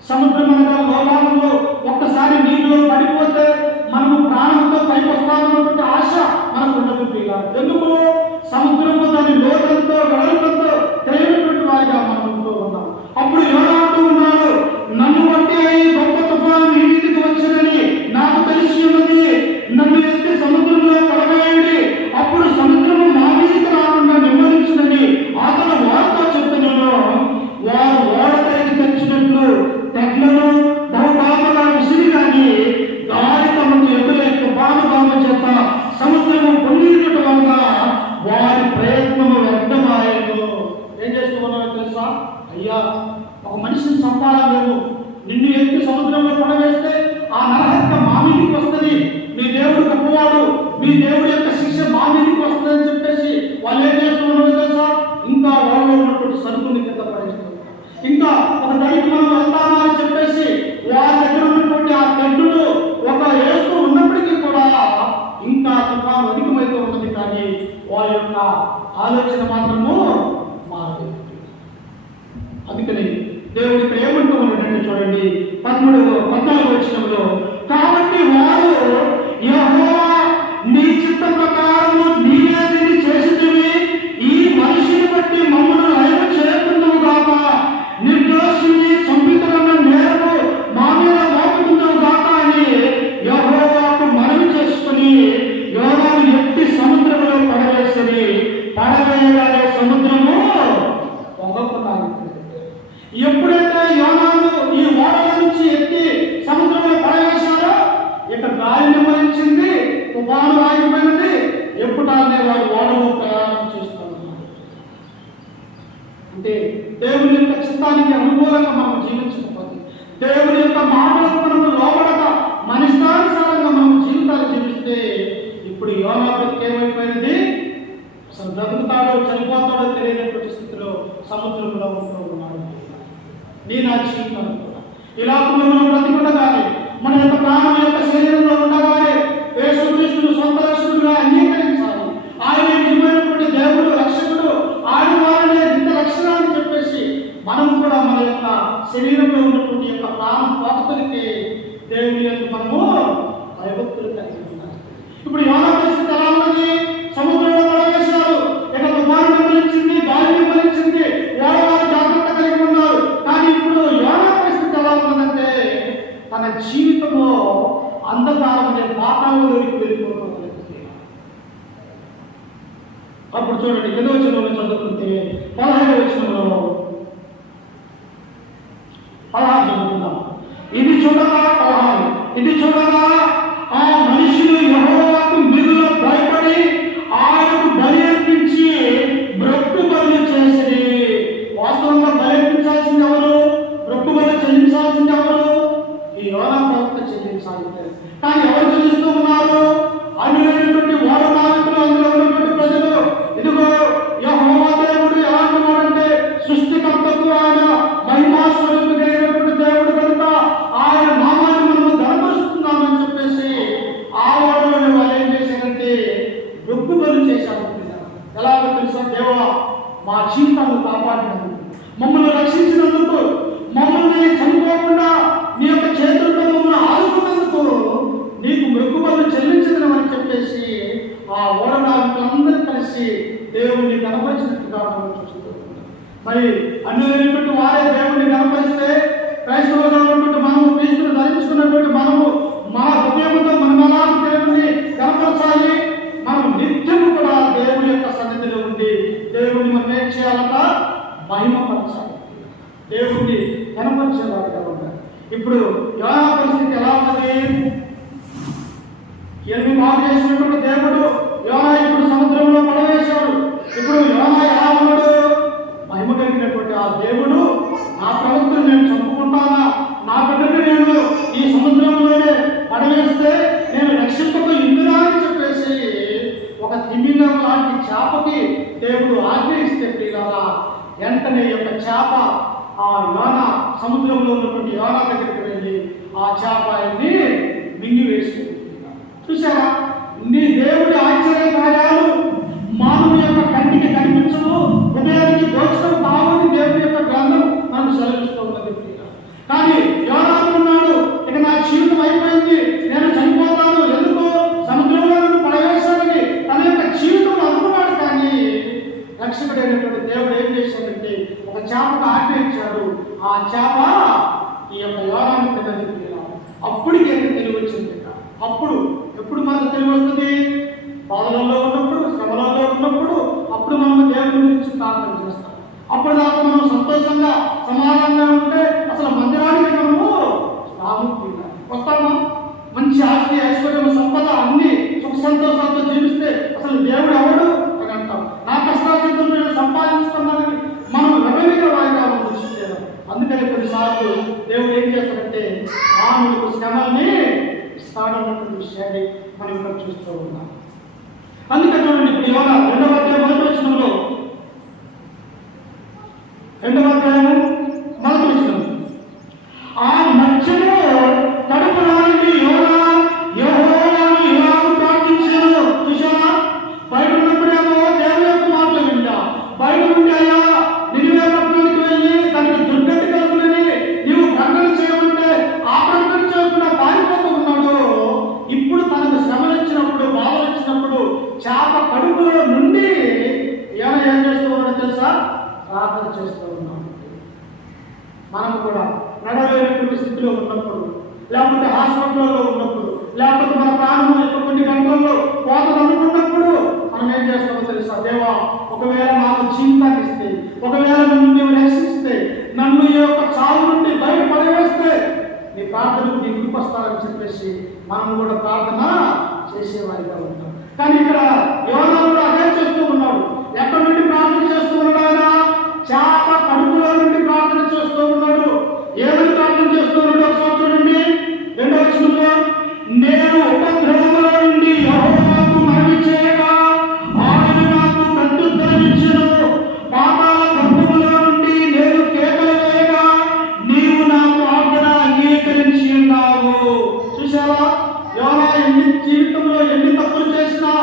సముద్రం అనగా లోకాలలో ఒక్కసారి నీటిలో పడిపోతే మనము ప్రాణంతో పైకి వస్తామన్నటువంటి ఆశ మనకు ఉండదు. ఎందుకు? సముద్రంలో దాని లోకంతో వెడల్పుతో తెలియనటువంటి వారిగా మనం ఉంటూ ఉన్నాం. అప్పుడు యోనా అంటూ ఉన్నాడు, నన్ను బట్టి గొప్ప తుఫాను మీ మీదకి వచ్చిందని నాకు తెలిసి ఉన్నది. నన్ను ఎత్తి సముద్రంలో పడవేయండి, అప్పుడు సముద్రము మా మీదకి రాకుండా నెమ్మదించిందని అతను వారితో చెప్తున్నాను. వారు ఓడతరికి తెచ్చినట్లు తెడ్లను బహుభాగంగా విసిరి కానీ గాలి తమకు ఎదురే తుఫాను భాగం చేత సముద్రము పొంగిటం వల్ల వారి ప్రయత్నము వ్యర్థమాయను. ఏం చేస్తూ ఉన్నారో తెలుసా? అయ్యా, ఒక మనిషిని చంపాలేమో, నిన్ను ఎత్తి సముద్రంలో పడవేస్తే ఆ నరహత్య మా మీదికి వస్తుంది, మీ దేవుడు గొప్పవాడు, మీ దేవుడి యొక్క శిక్ష మా మీదికి వస్తుంది అని చెప్పేసి వాళ్ళు ఏం చేస్తూ ఉన్నారో తెలుసా? ఇంకా వాళ్ళు ఉన్నటువంటి సరుకుని కింద పడేస్తారు. ఇంకా ఒక దళికి మనం వెళ్తామా అని చెప్పేసి వారి దగ్గర ఉన్నటువంటి ఆ తెడ్డును ఒక వేస్తూ ఉన్నప్పటికీ కూడా ఇంకా తుఫాను అధికమైతే ఉన్నది, కానీ వారి యొక్క ఆలోచన మాత్రము మారదు. అందుకని దేవుడి ఇక్కడ ఏమంటూ ఉన్నాడంటే చూడండి 14వ వచనంలో, కాబట్టి వారు యెహోవా నీ చిత్త ప్రకారము నీవే దీన్ని చేసితివి, ఈ మనిషిని బట్టి మమ్మల్ని లైవ చేయకుందువు గాక, నిర్దోషిని చంపితున్న నేరము మా మీద మోపుకుందువు గాక అని యెహోవాకు మనవి చేసుకుని యోనాను ఎత్తి సముద్రంలో పడవేసరి. పడవేయగానే సముద్రము పొగకు తాగుతుంది. ఎప్పుడైతే యోనాను ఈ ఓడల నుంచి ఎత్తి సముద్రంలో పడవేశారో ఇక గాలి నెమ్మదించింది, తుఫాను ఆగిపోయినది. ఎప్పుడానే వాడు ఓడలో ప్రయాణం చేస్తున్నారు. అంటే దేవుని యొక్క చిత్తానికి అనుకూలంగా మనం జీవించకపోతే, దేవుని యొక్క మాటలకు మనకు లోబడక మన ఇష్టానుసారంగా మనం జీవితాలు జీవిస్తే ఇప్పుడు యోనా బ్రతుకు ఏమైపోయినది? అసలు బ్రతుకుతాడో చనిపోతాడో తెలియనటువంటి స్థితిలో సముద్రంలో ఉంటూ ఉన్నాడు. నీ నా జీవితం కూడా ఇలా మనం బ్రతికుండగానే, మన యొక్క ప్రాణం యొక్క శరీరంలో ఉండగానే యేసుక్రీస్తును సొంత రక్షకుడుగా అంగీకరించాలి. ఆయన నిజమైనటువంటి దేవుడు, రక్షకుడు, ఆయన వారనే ఇంత రక్షణాన్ని చెప్పేసి మనం కూడా మన యొక్క శరీరంలో ఉన్నటువంటి యొక్క ప్రాణం పోతలికి దేవుని యొక్క మనము భయభక్తులు కలిగి ఉన్నాం. ఇప్పుడు యోనా పరిస్థితి ఎలా ఉన్నది? సముద్రంలో పడవేశారు, ఇక తుఫాను నింపలించింది, గాలి నింపలించింది, ఓడవారు జాగ్రత్త కలిగి ఉన్నారు. కానీ ఇప్పుడు యోనా పరిస్థితి ఎలా ఉన్నదంటే తన జీవితంలో అంధకారం అనే పాతాళంలోకి వెళ్ళిపోతుంది. అప్పుడు చూడండి 8వ వచనంలో చదువుకుంటే 15వ వచనంలో 16 చదువుకుందాం. ఇది చూడగా ఆ మనుషులు యెహోవాకు మిగులు భయపడి ఆయనకు బలి అర్పించి బ్రొక్కు బలి చేసిరి. వాస్తవంగా బలి అర్పించాల్సింది ఎవరు? బ్రొక్కు బలి చెల్లించాల్సింది ఎవరు? ఈ యోనా ప్రవక్త చెల్లించాలి. కానీ ఎవరు చెల్లిస్తూ ఉన్నారు? అన్యులైనటువంటి ఓడ నాయకులు, అందులో ఉన్నటువంటి ప్రజలు. ఇదిగో యెహోవా దేవుడు ఎలాంటి వాడంటే సృష్టికర్తకు ఆయన మహిమా స్వరూపుడైనటువంటి దేవుడు కనుక ఆయన నామాన్ని మనము ఘనపరుస్తున్నామని చెప్పేసి ఆ ఓడలో వాళ్ళు ఏం చేశారంటే బ్రొక్కు బలి చేశారు. ఎలాగో తెలుసా? దేవా, మా జీవితాన్ని కాపాడినందుకు, మమ్మల్ని రక్షించినందుకు, మమ్మల్ని చనిపోకుండా నీ యొక్క చేతులతో మరి అన్యులైనటువంటి వారే దేవుడిని కనపరిస్తే, క్రైస్తవులుగా ఉన్నటువంటి మనము, క్రీస్తును ధరించుకున్నటువంటి మనము మన హృదయంతో మనమలా దేవుడిని కనపరచాలి. మనం నిత్యము కూడా దేవుడి యొక్క సన్నిధిలో ఉండి దేవుడిని మనం ఏం చేయాలంట? మహిమపరచాలి, దేవుడిని కనపరిచేవాడిగా ఉండాలి. ఇప్పుడు యోనా పరిస్థితి ఎలా ఉన్నది? ఎన్ని బాగు చేసినటువంటి దేవుడు యోనా ఇప్పుడు సముద్రంలో పడవేశాడు. ఇప్పుడు యోనా ఎలా ఉన్నాడు? మహిమ కలిగినటువంటి ఆ దేవుడు, నా ప్రవక్తను నేను చంపుకుంటానా, నా బిడ్డను నేను ఈ సముద్రంలోనే పడవేస్తే నేను రక్షింపక ఇందునా అని చెప్పేసి ఒక తిమింగం లాంటి చేపకి దేవుడు ఆజ్ఞయిస్తే ప్రియులారా, వెంటనే యొక్క చేప ఆ యోనా, సముద్రంలో ఉన్నటువంటి యోనా దగ్గరికి వెళ్ళి ఆ చేప ఆయన్ని మింగివేసింది. చూసారా? నీ దేవుడి ఆశ్చర్య కార్యాలు మానవుని యొక్క కంటికి కనిపించవు, హృదయానికి గోచరం కావని దేవుడి యొక్క గ్రంథం మనకు సెలవిస్తూ ఉన్నది. కానీ యోనా అనుకున్నాడు, ఇక నా జీవితం అయిపోయింది, నేను చనిపోతాను, ఎందుకు సముద్రంలో నన్ను పడవేశాడని తన యొక్క జీవితం అనుకున్నాడు. కానీ రక్షకుడైనటువంటి దేవుడు ఏం చేశాడంటే ఒక చేపకు ఆజ్ఞ ఇచ్చాడు. ఆ చేప ఈ యొక్క యోనాను తినది. అప్పటికి ఎంత తెలివి వచ్చింది? అప్పుడు ఎప్పుడు మనకు తెలివి వస్తుంది? బాధలలో ఉన్నప్పుడు, శ్రమలలో ఉన్నప్పుడు, అప్పుడు మనం దేవుడి గురించి ప్రార్థన చేస్తాం. అప్పుడు దాకా మనం సంతోషంగా సమాధానంగా ఉంటే అసలు మందిరానికి మనము రాముగా వస్తాము. మంచి ఆస్తి, ఐశ్వర్యం, సంపద అన్ని సుఖ సంతోషాలతో జీవిస్తే అసలు దేవుడు ఎవడు అని అంటాం. నా కష్టాలతో నేను సంపాదిస్తున్నానని మనం ఎవరిగా వాయిగా దృష్టించారు. అందుకని కొన్నిసార్లు దేవుడు ఏం చేస్తాడంటే మానవులకు శ్రమల్ని ఇస్తాడన్నటువంటి విషయాన్ని మనం ఇక్కడ చూస్తూ ఉన్నాం. అందుకని చూడండి, ఇప్పుడు యోనా 2వ అధ్యాయం 1వ వచనంలో, 2వ అధ్యాయం 1వ వచనం, ఆ మధ్యలో కడుపు నుండి యోనా యెహోవాను ఇలాగ ప్రార్థించాడు. చూసారా? బయట ఉన్నప్పుడేమో దేవుని యొక్క మాటలు వింటా, బయట ఉంటే అయ్యా నినివే పట్టణానికి వెళ్ళి దానికి దుర్గతి కలుగునని నీవు ప్రకటన చేయమంటే ఆ ప్రకటన చేయకుండా పారిపోతూ ఉన్నాడు. ఇప్పుడు తనకు శ్రమలు ఇచ్చినప్పుడు, బాధలు ఇచ్చినప్పుడు చేప కడుపులో నుండి ఏం చేస్తూ ఉన్నాడో తెలుసా? ప్రార్థన చేస్తూ ఉన్నాం. మనం కూడా నడవలేనటువంటి స్థితిలో ఉన్నప్పుడు, లేకపోతే హాస్పిటల్లో ఉన్నప్పుడు, లేకపోతే మన ప్రాణం యొక్క కొన్ని గంటల్లో పోతనుకున్నప్పుడు మనం ఏం చేస్తామో తెలుసా? దేవా, ఒకవేళ నాకు జీవితాన్ని ఇస్తే, ఒకవేళ నన్ను నీవు రక్షిస్తే, నన్ను ఈ యొక్క చావు నుండి బయట పడవేస్తే నీ ప్రార్థనకు నీ కృపస్తారని చెప్పేసి మనం కూడా ప్రార్థన చేసేవారిగా ఉంటాం. కానీ ఇక్కడ యోనా కూడా అదే చేస్తూ ఉన్నాడు. ఎక్కడి నుండి ప్రార్థన చేస్తూ ఉన్నాడు? ఆయన చేప కడుపులో నుండి ప్రార్థన చేస్తూ ఉన్నాడు. ఏమని ప్రార్థన చేస్తూ ఉన్నాడు ఒకసారి చూడండి. 2వ వచనంలో, నేను ఉపద్రవములో నుండి యెహోవాకు మనవి చేయగా ఆయన నాకు ప్రత్యుత్తరం ఇచ్చెను. పాతాళ గర్భములో నుండి నేను కేకలు వేయగా నీవు నా ప్రార్థన అంగీకరించి ఉన్నావు. చూసావా? యోనా ఎన్ని జీవితంలో ఎన్ని తప్పులు చేసినా,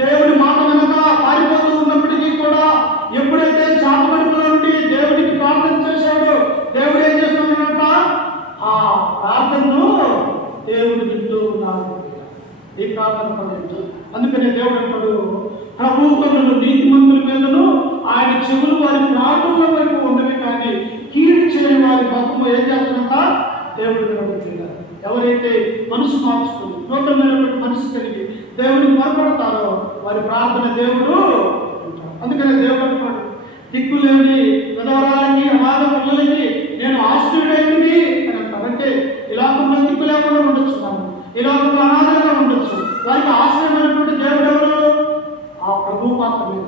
దేవుడి మాట వెనుక పారిపోతూ ఉన్నప్పటికీ కూడా ఎప్పుడైతే చాపకడుపులో నుండి దేవుడికి ప్రార్థన చేశాడో దేవుడు ఏం చేస్తున్నాడంట? ఆ ప్రార్థనను దేవుడు వింటూ ఉన్నాడు. ఈ ప్రార్థన పడేది. అందుకనే దేవుడు అంటాడు, ప్రభువు కన్నులు నీతిమంతుల మీదను ఆయన చెవులు వారి ప్రార్థనల వైపు ఉండవి, కానీ కీడు చేయని వారి పాపము ఏం చేస్తున్నట? దేవుడు వినబడుతున్నారు. ఎవరైతే మనసు మార్చుకుని నూతనమైనటువంటి మనసు కలిగి దేవుడిని మొరపెడతారో వారి ప్రార్థన దేవుడు. అందుకనే దేవుడు అంటున్నాడు, దిక్కులేని విధవరాలకి, అనాథ పిల్లలకి నేను ఆశ్రయుడైనది అని అంటారు. అంటే ఇలాంటి దిక్కు లేకుండా ఉండొచ్చు, మనం ఇలాంటి అనాథంగా ఉండొచ్చు. వారికి ఆశ్రయమైనటువంటి దేవుడు ఎవరు? ఆ ప్రభు మాత్రమే.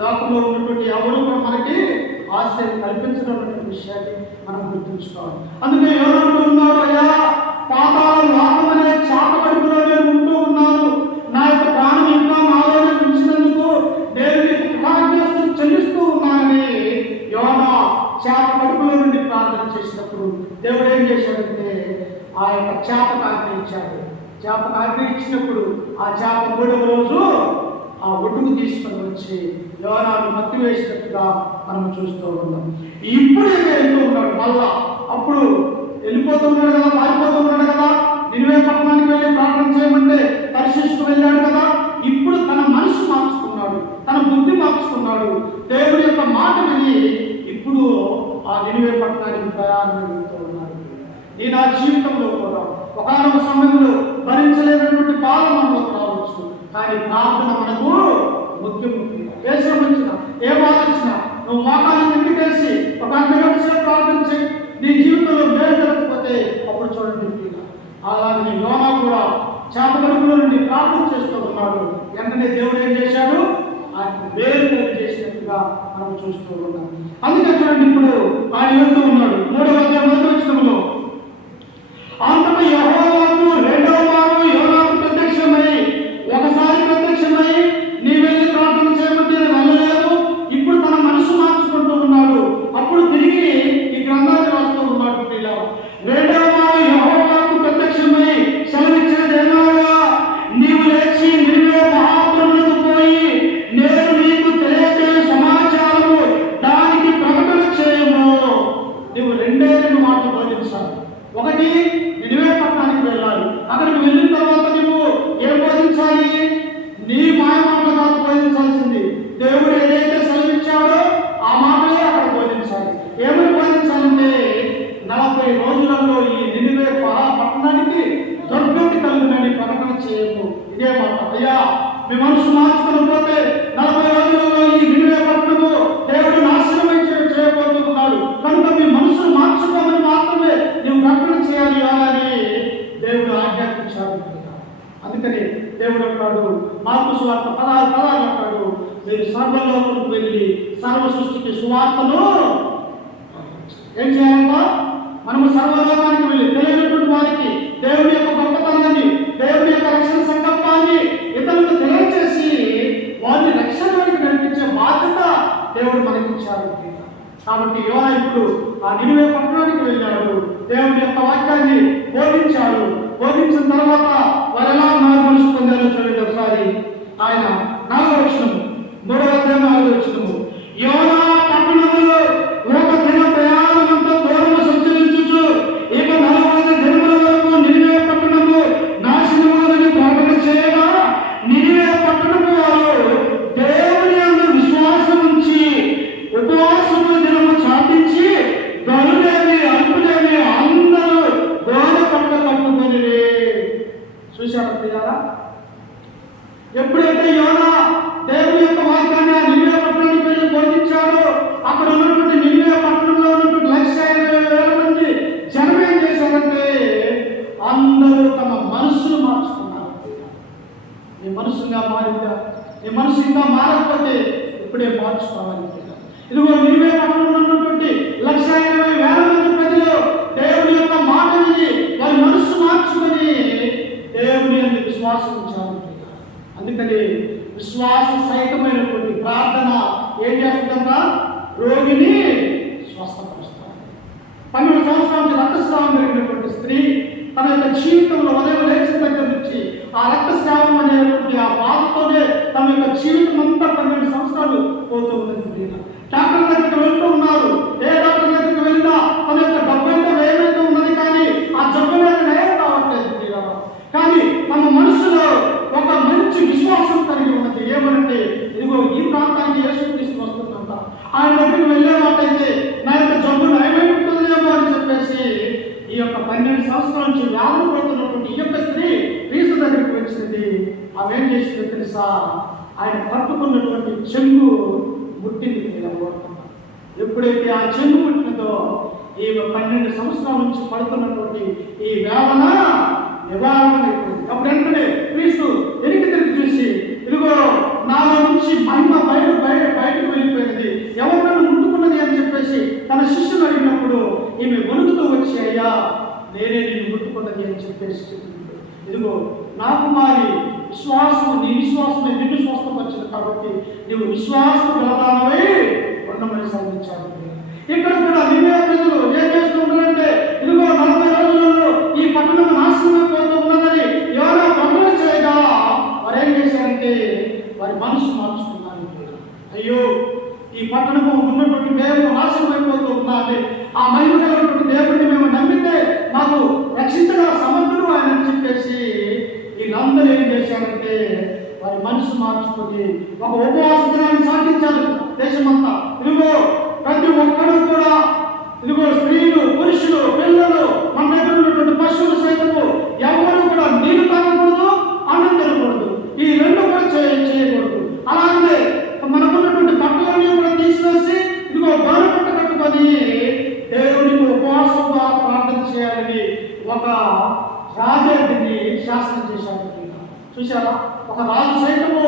లోకంలో ఉన్నటువంటి ఎవరు కూడా మనకి ఆశ్రయం కల్పించడం విషయాన్ని మనం గుర్తుంచుకోవాలి. అందుకే ఎవరు ఉన్నాడు? అయ్యా, పాతాళ లోకం అనే చేప కడుపులో నేను ఉంటూ ఉన్నాను, నా యొక్క ప్రాణం ఇంకా నాలోనే ఉంచినందుకు దేవుడికి కృతజ్ఞతలు చెల్లిస్తూ ఉన్నానని యోనా చేప కడుపులో నుండి ప్రార్థన చేసినప్పుడు దేవుడు ఏం చేశాడంటే ఆ యొక్క చేపకు ఆజ్ఞ ఇచ్చాడు. చేపకు ఆజ్ఞ ఇచ్చినప్పుడు ఆ చేప 3వ రోజు ఆ ఒడ్డుకు తీసుకొని వచ్చి యోనాను మత్తి వేసినట్టుగా మనం చూస్తూ ఉన్నాం. ఇప్పుడు వెళ్తూ ఉన్నాడు మళ్ళా. అప్పుడు వెళ్ళిపోతున్నాడు కదా, పారిపోతున్నాడు కదా, నినివే పట్టణానికి వెళ్ళి ప్రార్థన చేయమంటే తర్షీషుకు వెళ్ళాడు కదా. ఇప్పుడు తన మనసు మార్చుకున్నాడు, తన బుద్ధి మార్చుకున్నాడు. దేవుడి యొక్క మాట విని జీవితంలో కూడా ఒకనొక సమయంలో భరించలేనటువంటి బాధ మనలోకి రావచ్చు. కానీ ప్రార్థన మనకు ముఖ్యం. దేశం వచ్చినా ఏ బాధ వచ్చినా నువ్వు మోకాళ్ళని ఇంటికేసి ఒక 5 నిమిషాలు ప్రార్థించి నీ జీవితంలో మేలు జరగకపోతే అప్పుడు చూడండి. అలాగే యోనా కూడా చేప కడుపులో నుండి ప్రార్థన చేస్తూ ఉన్నాడు. వెంటనే దేవుడు ఏం చేశాడు? ఆయన మేలు చేసినట్టుగా మనం చూస్తూ ఉన్నాం. అందుకే చూడండి, ఇప్పుడు ఆయన వెళ్తూ ఉన్నాడు 3వ అధ్యాయం 1వ వచనంలో, అంతటా యెహోవాకు 2వ మారు యోనాకు ప్రత్యక్షమై, ఒకసారి ప్రత్యక్షమై నీ వెళ్ళి ప్రార్థన చేయబట్టి వెళ్ళలేదు, ఇప్పుడు తన మనసు మార్చుకుంటూ ఉన్నాడు. అప్పుడు తిరిగి ఈ గ్రంథాన్ని రాస్తూ ఉన్నాడు. ప్రియుల 2వ మారు యెహోవాకు ప్రత్యక్షమై సెలవిచ్చినది ఏమనగా, నీవు లేచి నినివే మహాపురమునకు పోయి నేను నీకు తెలియజేయ సమాచారము దానికి ప్రకటన చేయము. నువ్వు 2 మాటలు బోధించాలి. ఒకటి, నినివే పట్టణానికి వెళ్ళాలి. అక్కడికి వెళ్ళిన తర్వాత నువ్వు ఏం బోధించాలి? నీ మాయ మాటలు కాదు బోధించాల్సింది. దేవుడు ఏదైతే సెలవిచ్చాడో ఆ మాటలే అక్కడ బోధించాలి. ఏమని బోధించాలంటే 40 రోజులలో ఈ నినివే పట్టణానికి దుర్గతి కలుగునని ప్రకటన చేయము. ఇదే మాట. అయ్యా, మీ మనసు మార్చుకోకపోతే 40 రోజులలో ఈ నినివే పట్టణము దేవుడు నాశనమై చేయబోతున్నాడు. కనుక మీ మనసును మార్చుకోమని మాత్రమే నువ్వు ప్రకటన చేయాలి అని దేవుడు ఆజ్ఞాపించాడు. అందుకని దేవుడు అంటాడు, మార్కు సువార్త 16 అంటాడు, మీరు సర్వలోకాలకు వెళ్ళి సర్వ సృష్టికి సువార్తను ఏం చేయాలంట? మనము సర్వలోకానికి వెళ్ళి తెలియనటువంటి వారికి దేవుడి యొక్క గొప్పతనాన్ని, దేవుడి యొక్క రక్షణ సంకల్పాన్ని ఇతరులకు తెలియజేసి వారిని రక్షణలోకి నడిపించే బాధ్యత దేవుడు మనకిచ్చాడు. కాబట్టి యోనా ఇప్పుడు ఆ నినివే పట్టణానికి వెళ్ళాడు. దేవుడి యొక్క వాక్యాన్ని బోధించాడు. బోధించిన తర్వాత వారు ఎలా మారు పొందారో చూడండి ఒకసారి. ఆయన 4వ వచనం, 3వ అధ్యాయం 4వ వచనము, యోనా పట్టణములో ఒక దిన ప్రయాణమంతా దూరము సంచరించుచు ఇక 40 దినముల వరకు నినివే పట్టణము నాశనమగునని ప్రకటన చేయగా, నినివే పట్టణము వారు దేవుని యందు విశ్వాసం ఉంచి ఉపవాసము దినము చాటించి గనులేమి అల్పులేమి అందరూ గోడ పట్ల కట్టుకొని. చూశారు పిల్లారా? ఎప్పుడైతే యోనా దేవుని యొక్క వాక్యాన్ని ఆ నినివే పట్టణానికి వెళ్ళి బోధించాడో అక్కడ ఉన్నటువంటి నినివే పట్టణంలో ఉన్నటువంటి 1,50,000 మంది జనం ఏం చేశారంటే అందరూ తమ మనస్సును మార్చుకున్నారు. నీ మనసుగా మారిందా? నీ మనసు ఇంకా మారకపోతే ఇప్పుడే మార్చుకోవాలి. ఇదిగో నినివే పట్టణంలో ఉన్నటువంటి 1,20,000 మంది ప్రజలు దేవుని యొక్క మాట విని వారి మనస్సు మార్చుకొని దేవుని యందు విశ్వాసం ఉంచారు. అందుకని విశ్వాస సహితమైనటువంటి ప్రార్థన ఏం చేస్తుందంట? రోగిని స్వస్థపరుస్తాడు. 12 సంవత్సరాల నుంచి రక్తస్రావం జరిగినటువంటి స్త్రీ తన యొక్క జీవితంలో ఉదయం లేచిన దగ్గర నుంచి ఆ రక్తస్రావం అనేటువంటి ఆ బాధతోనే తన యొక్క జీవితం అంతా 12 సంవత్సరాలు పోతూ ఉన్నది. డాక్టర్ దగ్గరికి వెళ్తూ ఉన్నారు. ఏ డాక్టర్ దగ్గరికి వెళ్ళినా తన యొక్క డబ్బు అయితే ఏమైతే ఉన్నది, కానీ ఆ జబ్బు మీద నయం కావట్లేదు. కానీ తమ మనసులో ఒక మంచి విశ్వాసం కలిగి ఉన్నది. ఏమంటే ఇదిగో ఈ ప్రాంతానికి యేసుక్రీస్తు వస్తుందంట, ఆయన దగ్గరికి వెళ్ళే మాటైతే నా యొక్క జబ్బు నయమైపోతుందేమో అని చెప్పేసి ఈ యొక్క 12 సంవత్సరాల నుంచి వ్యాధులు పడుతున్నటువంటి ఈ యొక్క స్త్రీ క్రీస్తు దగ్గరికి వచ్చింది. ఆమె ఏం చేసిందో తెలుసా? ఆయన పట్టుకున్నటువంటి చెంగు ముట్టింది. ఎప్పుడైతే ఆ చెంగు ముట్టినదో ఈ 12 సంవత్సరాల నుంచి పడుతున్నటువంటి ఈ వేదన నివారణ అయిపోయింది. అప్పుడు వెంటనే క్రీస్తు వెనక్కి తిరిగి చూసి, ఇదిగో నాలో నుంచి మహిమ బయటకు వెళ్ళిపోయింది, ఎవరు నన్ను ముట్టుకున్నది అని చెప్పేసి తన శిష్యులు అడిగినప్పుడు ఈమె వణుకుతూ వచ్చి, అయ్యా నేనే నిన్ను ముట్టుకున్నది అని చెప్పేసి చెప్పింది. ఇదిగో నా కుమారి, విశ్వాసము నీ విశ్వాసమే నిన్ను స్వస్థపరిచింది కాబట్టి నువ్వు విశ్వాసం గలదానమై ఉండమని సాధించాడు. ఇక్కడ కూడా నిన్నే ప్రజలు ఏం చేస్తుంటారంటే, ఇదిగో 40 రోజులలో ఈ పట్టణం నాశనమైపోతూ ఉన్నదని యోనా ప్రకటన చేయగా వారు ఏం చేశారంటే వారి మనసు మార్చుకున్నారు. అయ్యో, ఈ పట్టణము ఉన్నటువంటి దేవుడు నాశనమైపోతూ ఉన్నది, ఆ మహిమ కలిగినటువంటి దేవుడిని మేము నమ్మితే మాకు రక్షించగల సమర్థుడు ఆయన అని చెప్పేసి వీళ్ళందరూ ఏం చేశారంటే వారి మనసు మార్చుకొని ఒక ఉపవాస దినాన్ని సాధించారు దేశమంతా. ఇదిగో ప్రతి ఒక్కరూ కూడా, ఇదిగో స్త్రీలు, పురుషులు, పిల్లలు, మన దగ్గర ఉన్నటువంటి పశువులు రాజే దీన్ని శాసనం చేశాడు. చూశారా, ఒక రాజు సైతము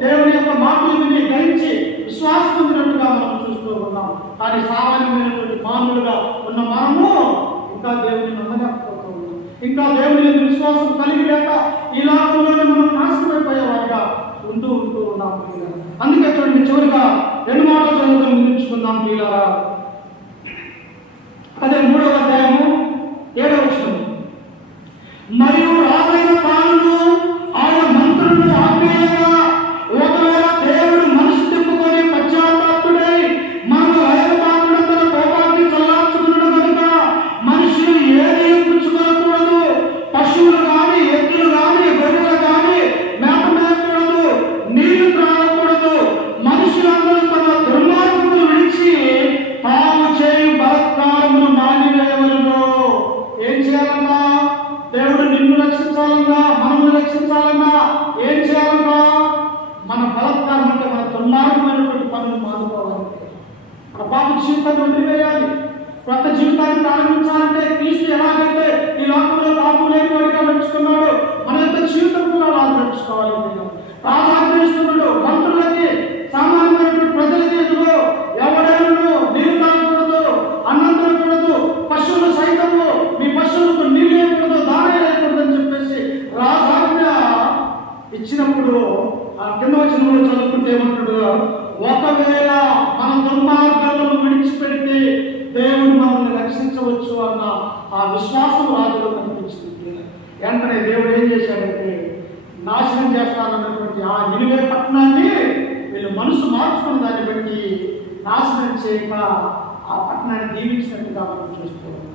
దేవుని యొక్క మాటలు విని గ్రహించి విశ్వాసం పొందినట్టుగా మనం చూస్తూ ఉన్నాం. కానీ సామాన్యమైనటువంటి మానవులుగా ఉన్న మనము ఇంకా దేవుని నమ్మలేకపోతూ ఉన్నాం. ఇంకా దేవుని విశ్వాసం కలిగి లేక ఈ లోకంలోనే మనం నాశనమైపోయేవారిగా ఉంటూ ఉన్నాం. అందుకే చూడండి, చివరిగా 2 మాటలు చదువుకొని ముగించుకుందాం ప్రియులారా. అదే 3వ అధ్యాయము 7వ వచనం. మరియు రాజైన తాను ఆయన మంత్రులను ఆజ్ఞేయంగా ఒకవేళ దేవుడు మనసు తిప్పుకొని పశ్చాత్తాపుడై మనము లయపాత్రుడు తన కోపాన్ని చల్లార్చుకున్నాడు కనుక మనుషులు ఏది పుచ్చుకోకూడదు, పశువులు కానీ ఎద్దులు కానీ గొర్రెలు కానీ మేత మేయకూడదు, నీళ్లు త్రాగకూడదు. మనుషులందరూ తమ దుర్మార్గములు విడిచి తాము చేయు బలత్కారమును మానివేయవలెను. ఏం చేయాలన్నా? దేవుడు నిన్ను రక్షించాలన్నా, మనల్ని రక్షించాలన్నా ఏం చేయాలన్నా? మన బలత్కారం అంటే మన దుర్మార్గమైనటువంటి పనులు మానుకోవాలి. మన పాప జీవితాన్ని వదిలివేయాలి. కొత్త జీవితాన్ని ప్రారంభించాలంటే క్రీస్తు ఎలాగైతే ఈ లోకంలో పాపం లేని వాడిగా నడుచుకున్నాడు, మన యొక్క జీవితం కూడా అలా నడుచుకోవాలి. రాజు ఆజ్ఞాపిస్తున్నాడు మంత్రులకి, సామాన్యమైనటువంటి ప్రజలకి, ఎదుగు ఎవడైనా నీరు తాగకూడదు, అన్నం తినకూడదు, పశువులు సైతము మీ పశువులకు నీళ్ళు వేయకూడదు, దాన వేయకూడదు అని చెప్పేసి రాజాజ్ఞ ఇచ్చినప్పుడు ఆ కింద వచనంలో చదువుకుంటే ఏమంటాడు? ఒకవేళ మన దుర్మార్గాలను విడిచిపెడితే దేవుడు మనల్ని రక్షించవచ్చు అన్న ఆ విశ్వాసం రాజులో కనిపించింది. వెంటనే దేవుడు ఏం చేశాడంటే నాశనం చేస్తానన్నటువంటి ఆ నినివే పట్టణాన్ని వీళ్ళు మనసు మార్చుకున్న దాన్ని బట్టి నాశనం చేయక ఆ పట్టణాన్ని దీవించినట్టుగా మనం చూస్తూ ఉన్నాం.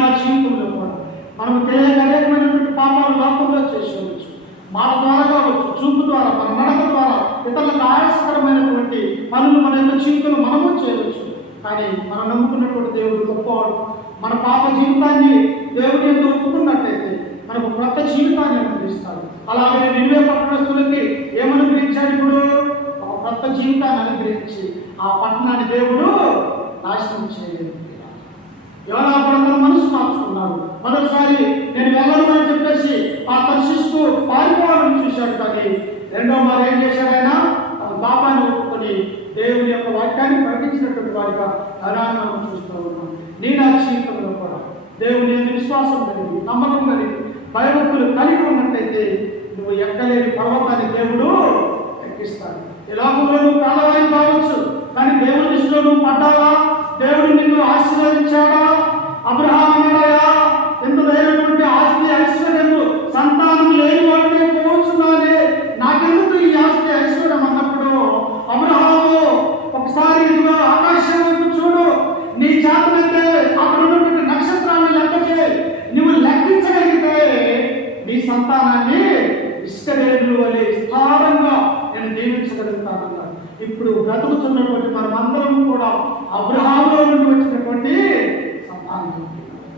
నా జీవితంలో కూడా మనం అనేకమైనటువంటి పాపాలు లోకంలో చేసుకోవచ్చు. మాట ద్వారా కావచ్చు, చూపు ద్వారా, మన నడక ద్వారా ఇతరులకు ఆయాసకరమైనటువంటి పనులు మన యొక్క జీవితంలో మనము చేయవచ్చు. కానీ మనం నమ్ముకున్నటువంటి దేవుడు గొప్పవాడు. మన పాప జీవితాన్ని దేవుడి ఎందుకు ఒప్పుకున్నట్టయితే మనకు కొత్త జీవితాన్ని అనుగ్రహిస్తాడు. అలాగే నినివే పట్టణస్తులకి ఏమనుగ్రహించాడు? ఇప్పుడు ఒక కొత్త జీవితాన్ని అనుగ్రహించి ఆ పట్టణాన్ని దేవుడు నాశనం చేయలేదు. యోనా కూడా తన మనసు మార్చుకున్నాడు. మొదటిసారి నేను వెళ్ళను అని చెప్పేసి ఆ తర్షీషుకు పారిపోవాలని చూశాడు. కానీ రెండో మారు ఏం చేశాడు? ఆయన తన పాపాన్ని ఒప్పుకొని దేవుని యొక్క వాక్యాన్ని ప్రకటించినటువంటి వాడిగా అనాథం చూస్తూ ఉన్నాం. నా జీవితంలో కూడా దేవుని విశ్వాసం కలిగి, నమ్మకం కలిగి, భయభక్తులు కలిగి ఉన్నట్టయితే నువ్వు ఎక్కలేని పర్వతాన్ని దేవుడు ఎక్కిస్తాడు. ఈ లోకంలో నువ్వు పేదవాడిని కావచ్చు, కానీ దేవుని దృష్టిలో నువ్వు పడ్డావా? దేవుడు నిన్ను ఆశీర్వదించాడా? అబ్రహాము అన్నాడయ్యా, ఎంతదైనటువంటి ఆస్తి ఐశ్వర్యము సంతానం లేని వాడిని పోవచ్చున్నానే, నాకెందుకు ఈ ఆస్తి ఐశ్వర్యం అన్నప్పుడు అబ్రహాము ఒకసారి ఇదిగో ఆకాశం వైపు చూడు, నీ చేతనైతే అక్కడ ఉన్నటువంటి నక్షత్రాన్ని లెక్క చేయి, నువ్వు లెక్కించగలిగితే నీ సంతానాన్ని ఇష్టదేవులు వలె విస్తారంగా నేను దీవించగలుగుతానన్నాడు. ఇప్పుడు బ్రతుకుతున్నటువంటి మనమందరం కూడా అబ్రహాములో నుండి వచ్చినటువంటి సంతానం.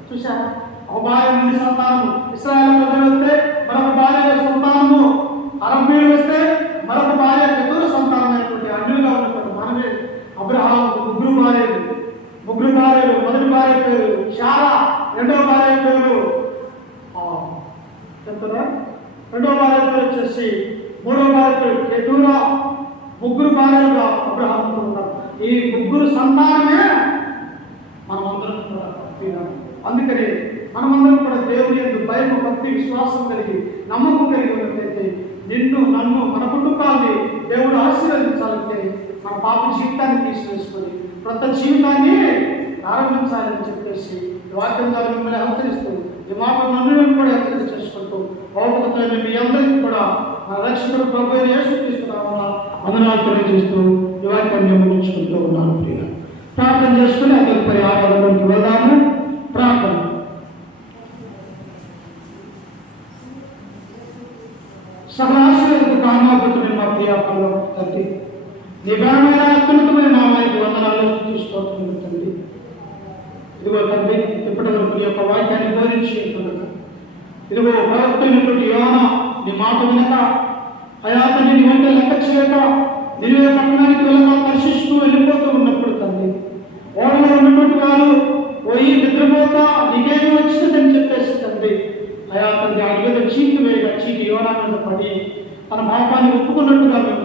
చూశారా, ఒక భార్య నుండి సంతానము ఇశ్రాయేలు ప్రజలు వస్తే మరొక భార్య సంతానము, అరబ్బీలు వస్తే మరొక భార్య పెద్దల సంతానమైనటువంటి అన్యులుగా ఉన్నటువంటి మనమే. అబ్రహాము ముగ్గురు భార్యలు. మొదటి భార్య పేరు శారా, రెండవ భార్య పేరు చెప్తారా, రెండవ భార్య పేరు వచ్చేసి, మూడవ భార్య పేరు కేతూరా. ముగ్గురు భార్యలుగా అబ్రహాముతో ఉన్నారు. ఈ ముగ్గురు సంతానమే మనమందరం కూడా. అందుకని మనమందరం కూడా దేవుని యందు భయం, భక్తి, విశ్వాసం కలిగి, నమ్మకం కలిగి ఉన్నట్లయితే నిన్ను, నన్ను, మన కుటుంబాన్ని దేవుడు ఆశీర్వదించాలంటే మన పాప జీవితాన్ని తీసివేసుకొని కొత్త జీవితాన్ని ప్రారంభించాలని చెప్పేసి వాక్యం ద్వారా మిమ్మల్ని హెచ్చరిస్తూ, ఈ మాట నన్ను కూడా హెచ్చరిక చేసుకుంటూ భౌతికతమైన మీ అందరికీ కూడా మన రక్షకుడు ప్రభు అయిన యేసుక్రీస్తు నామమున వందనాలు తెలియజేస్తూ ఈ వాక్యాన్ని ముగించుకుంటూ ఉన్నాను. ప్రార్థన చేసుకుని అతనిపై ఆరాధనకి వెళ్దాము. ప్రార్థన. సహనాశకు కామాపతుని మా ప్రియాపంలో తండ్రి, నీ ఘనమైన అత్యున్నతమైన నామానికి వందనాలు తీసుకోవడం తండ్రి. ఇదిగో తండ్రి, ఇప్పటివరకు నీ యొక్క వాక్యాన్ని బోధించి ఇదిగో ప్రవక్తైనటువంటి యోనా నీ మాట వినక, అయాతని నీ వంట లెక్క చేయక, నినివే పట్టణానికి వెళ్ళక దర్శిస్తూ వెళ్ళిపోతూ ఉన్నప్పుడు తండ్రి, ఓడలో ఉన్నటువంటి వారు పోయి నిద్రపోతా నీకేమీ వచ్చిందని చెప్పేసి తండ్రి అయా తండ్రి ఆ యొక్క చీకి వేయగా చీకి యోనా మీద పడి తన పాపాన్ని ఒప్పుకున్నట్టుగా మేము